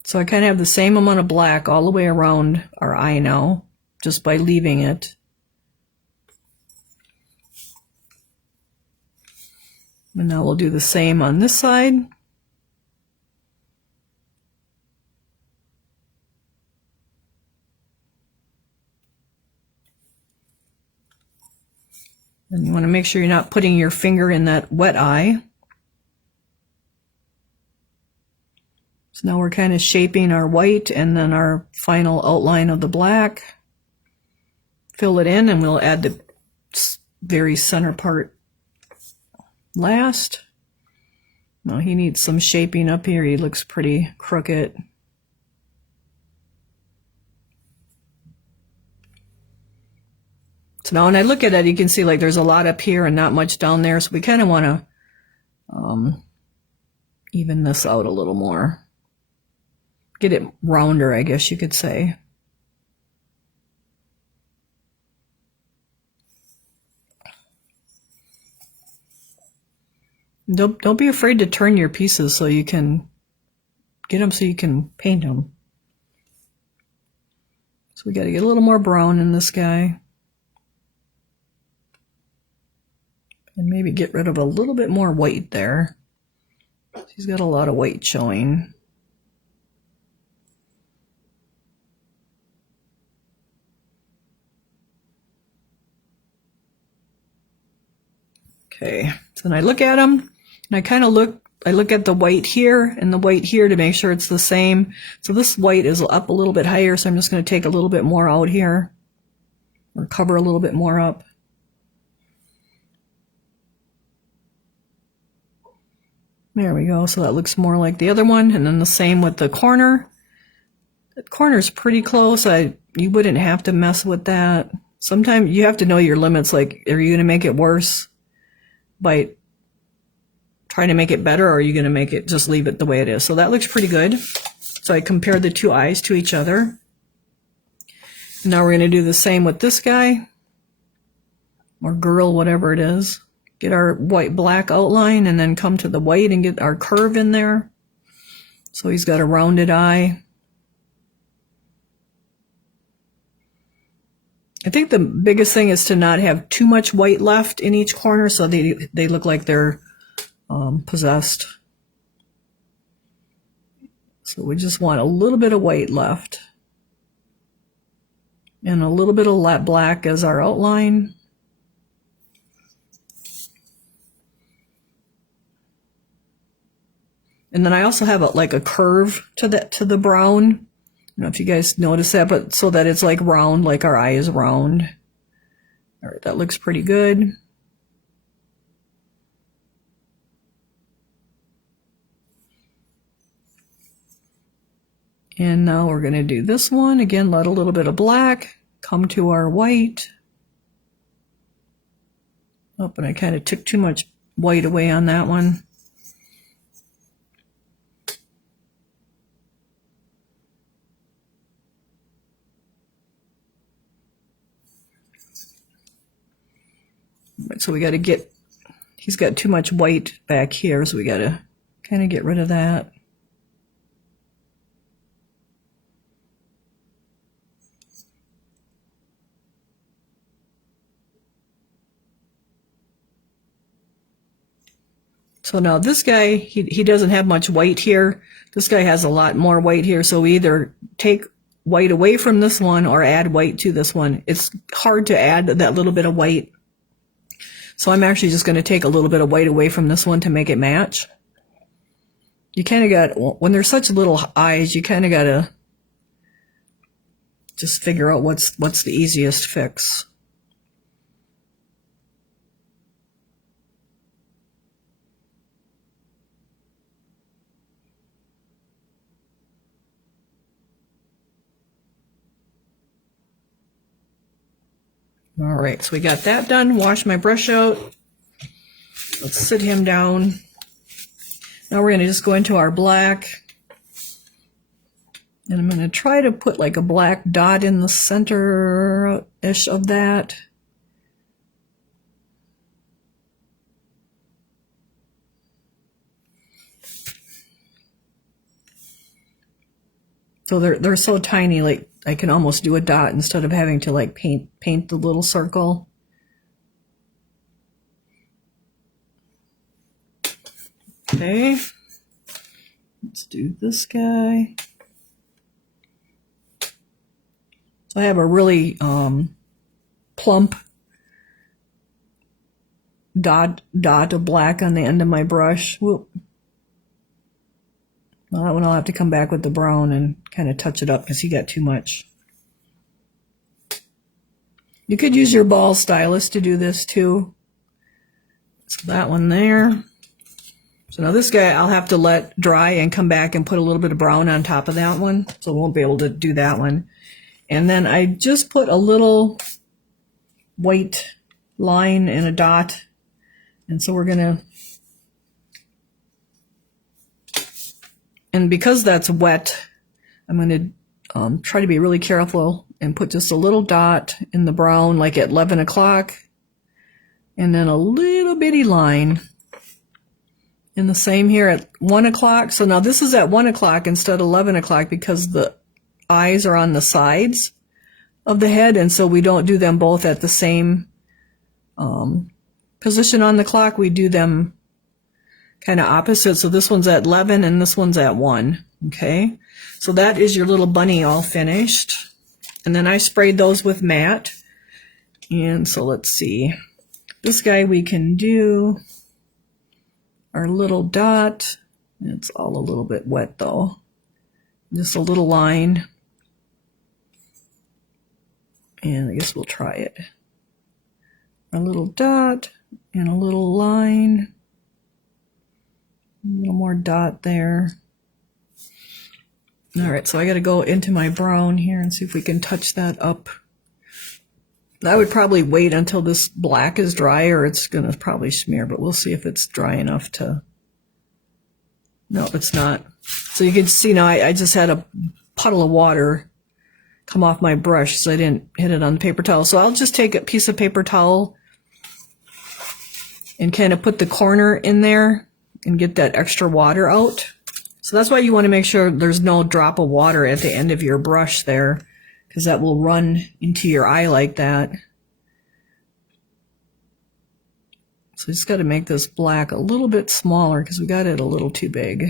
So I kind of have the same amount of black all the way around our eye now, just by leaving it. And now we'll do the same on this side. And you want to make sure you're not putting your finger in that wet eye. So now we're kind of shaping our white and then our final outline of the black. Fill it in and we'll add the very center part last. Now he needs some shaping up here. He looks pretty crooked. So now when I look at it, you can see like there's a lot up here and not much down there. So we kind of want to even this out a little more. Get it rounder, I guess you could say. Don't be afraid to turn your pieces so you can get them so you can paint them. So we got to get a little more brown in this guy. And maybe get rid of a little bit more white there. He's got a lot of white showing. Okay, so then I look at them, and I look at the white here and the white here to make sure it's the same. So this white is up a little bit higher, so I'm just going to take a little bit more out here, or cover a little bit more up. There we go, so that looks more like the other one, and then the same with the corner. The corner's pretty close. You wouldn't have to mess with that. Sometimes you have to know your limits, like are you going to make it worse by trying to make it better, or are you going to make it just leave it the way it is? So that looks pretty good. So I compared the two eyes to each other. Now we're going to do the same with this guy, or girl, whatever it is. Get our white black outline and then come to the white and get our curve in there. So he's got a rounded eye. I think the biggest thing is to not have too much white left in each corner so they look like they're possessed. So we just want a little bit of white left. And a little bit of black as our outline. And then I also have like a curve to the brown. I don't know if you guys notice that, but so that it's like round, like our eye is round. All right, that looks pretty good. And now we're going to do this one. Again, let a little bit of black come to our white. Oh, and I kind of took too much white away on that one. So we got to get, he's got too much white back here, so we got to kind of get rid of that. So now this guy, he doesn't have much white here. This guy has a lot more white here, so we either take white away from this one or add white to this one. It's hard to add that little bit of white. So I'm actually just going to take a little bit of white away from this one to make it match. You kind of got, when there's such little eyes, you kind of got to just figure out what's the easiest fix. All right, so we got that done. Wash my brush out. Let's sit him down. Now we're going to just go into our black. And I'm going to try to put like a black dot in the center-ish of that. So they're so tiny, like I can almost do a dot instead of having to like paint the little circle. Okay, let's do this guy. So I have a really plump dot of black on the end of my brush. Whoop. Well, that one I'll have to come back with the brown and kind of touch it up because he got too much. You could use your ball stylus to do this too. So that one there. So now this guy I'll have to let dry and come back and put a little bit of brown on top of that one. So I won't be able to do that one. And then I just put a little white line and a dot. And so we're gonna, and because that's wet, I'm gonna try to be really careful and put just a little dot in the brown, like at 11 o'clock. And then a little bitty line. And the same here at 1 o'clock. So now this is at 1 o'clock instead of 11 o'clock because the eyes are on the sides of the head. And so we don't do them both at the same position on the clock. We do them kind of opposite. So this one's at 11 and this one's at 1. Okay. So that is your little bunny all finished. And then I sprayed those with matte. And so let's see. This guy we can do our little dot. It's all a little bit wet though. Just a little line. And I guess we'll try it. A little dot and a little line. A little more dot there. All right, so I got to go into my brown here and see if we can touch that up. I would probably wait until this black is dry or it's going to probably smear, but we'll see if it's dry enough to... No, it's not. So you can see now I just had a puddle of water come off my brush, so I didn't hit it on the paper towel. So I'll just take a piece of paper towel and kind of put the corner in there and get that extra water out. So that's why you want to make sure there's no drop of water at the end of your brush there, because that will run into your eye like that. So just got to make this black a little bit smaller because we got it a little too big.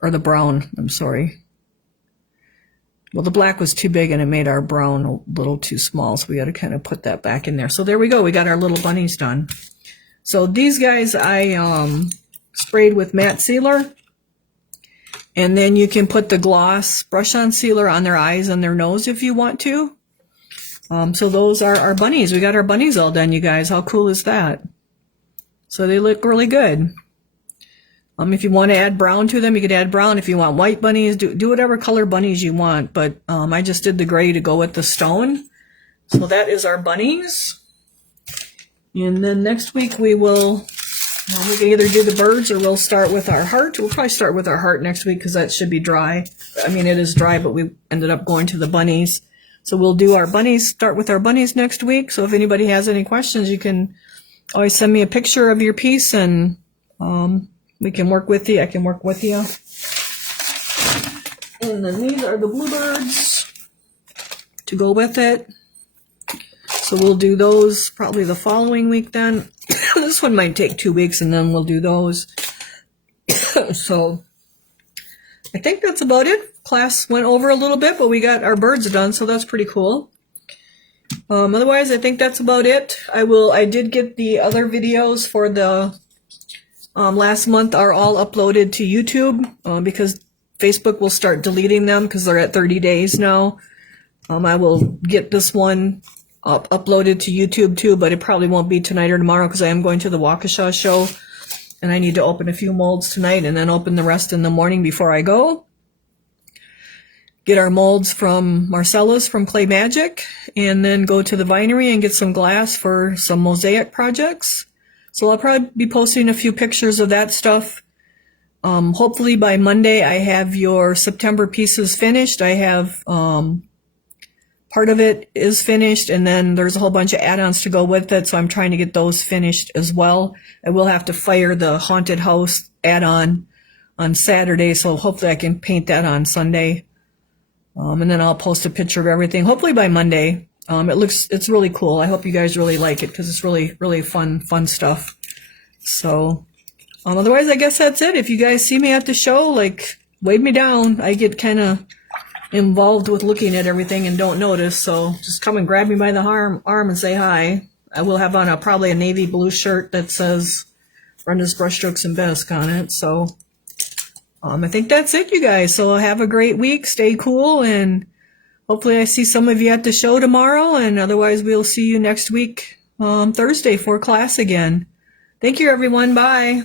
Or the brown, I'm sorry. Well, the black was too big and it made our brown a little too small, so we got to kind of put that back in there. So there we go, we got our little bunnies done. So these guys I sprayed with matte sealer. And then you can put the gloss brush-on sealer on their eyes and their nose if you want to. So those are our bunnies. We got our bunnies all done, you guys. How cool is that? So they look really good. If you want to add brown to them, you could add brown. If you want white bunnies, do whatever color bunnies you want. But I just did the gray to go with the stone. So that is our bunnies. And then next week we will... we can either do the birds or we'll start with our heart. We'll probably start with our heart next week because that should be dry. I mean, it is dry, but we ended up going to the bunnies. So we'll do our bunnies, start with our bunnies next week. So if anybody has any questions, you can always send me a picture of your piece and we can work with you. I can work with you. And then these are the bluebirds to go with it. So we'll do those probably the following week then. This one might take 2 weeks and then we'll do those. So I think that's about it. Class went over a little bit, but we got our birds done, so that's pretty cool. Otherwise, I think that's about it. I did get the other videos for the last month are all uploaded to YouTube because Facebook will start deleting them because they're at 30 days now. I will get this one uploaded to YouTube too, but it probably won't be tonight or tomorrow because I am going to the Waukesha show and I need to open a few molds tonight and then open the rest in the morning before I go. Get our molds from Marcella's from Clay Magic and then go to the vinery and get some glass for some mosaic projects. So I'll probably be posting a few pictures of that stuff. Hopefully by Monday I have your September pieces finished. I have part of it is finished, and then there's a whole bunch of add-ons to go with it, so I'm trying to get those finished as well. I will have to fire the haunted house add-on on Saturday, so hopefully I can paint that on Sunday. And then I'll post a picture of everything, hopefully by Monday. It's really cool. I hope you guys really like it because it's really, really fun stuff. So, otherwise, I guess that's it. If you guys see me at the show, like, wave me down. I get kind of involved with looking at everything and don't notice, so just come and grab me by the arm and say hi. I will have on probably a navy blue shirt that says Brenda's Brushstrokes and Bisque on it. So I think that's it, you guys. So have a great week. Stay cool, and hopefully I see some of you at the show tomorrow, and otherwise we'll see you next week, Thursday for class again. Thank you, everyone. Bye.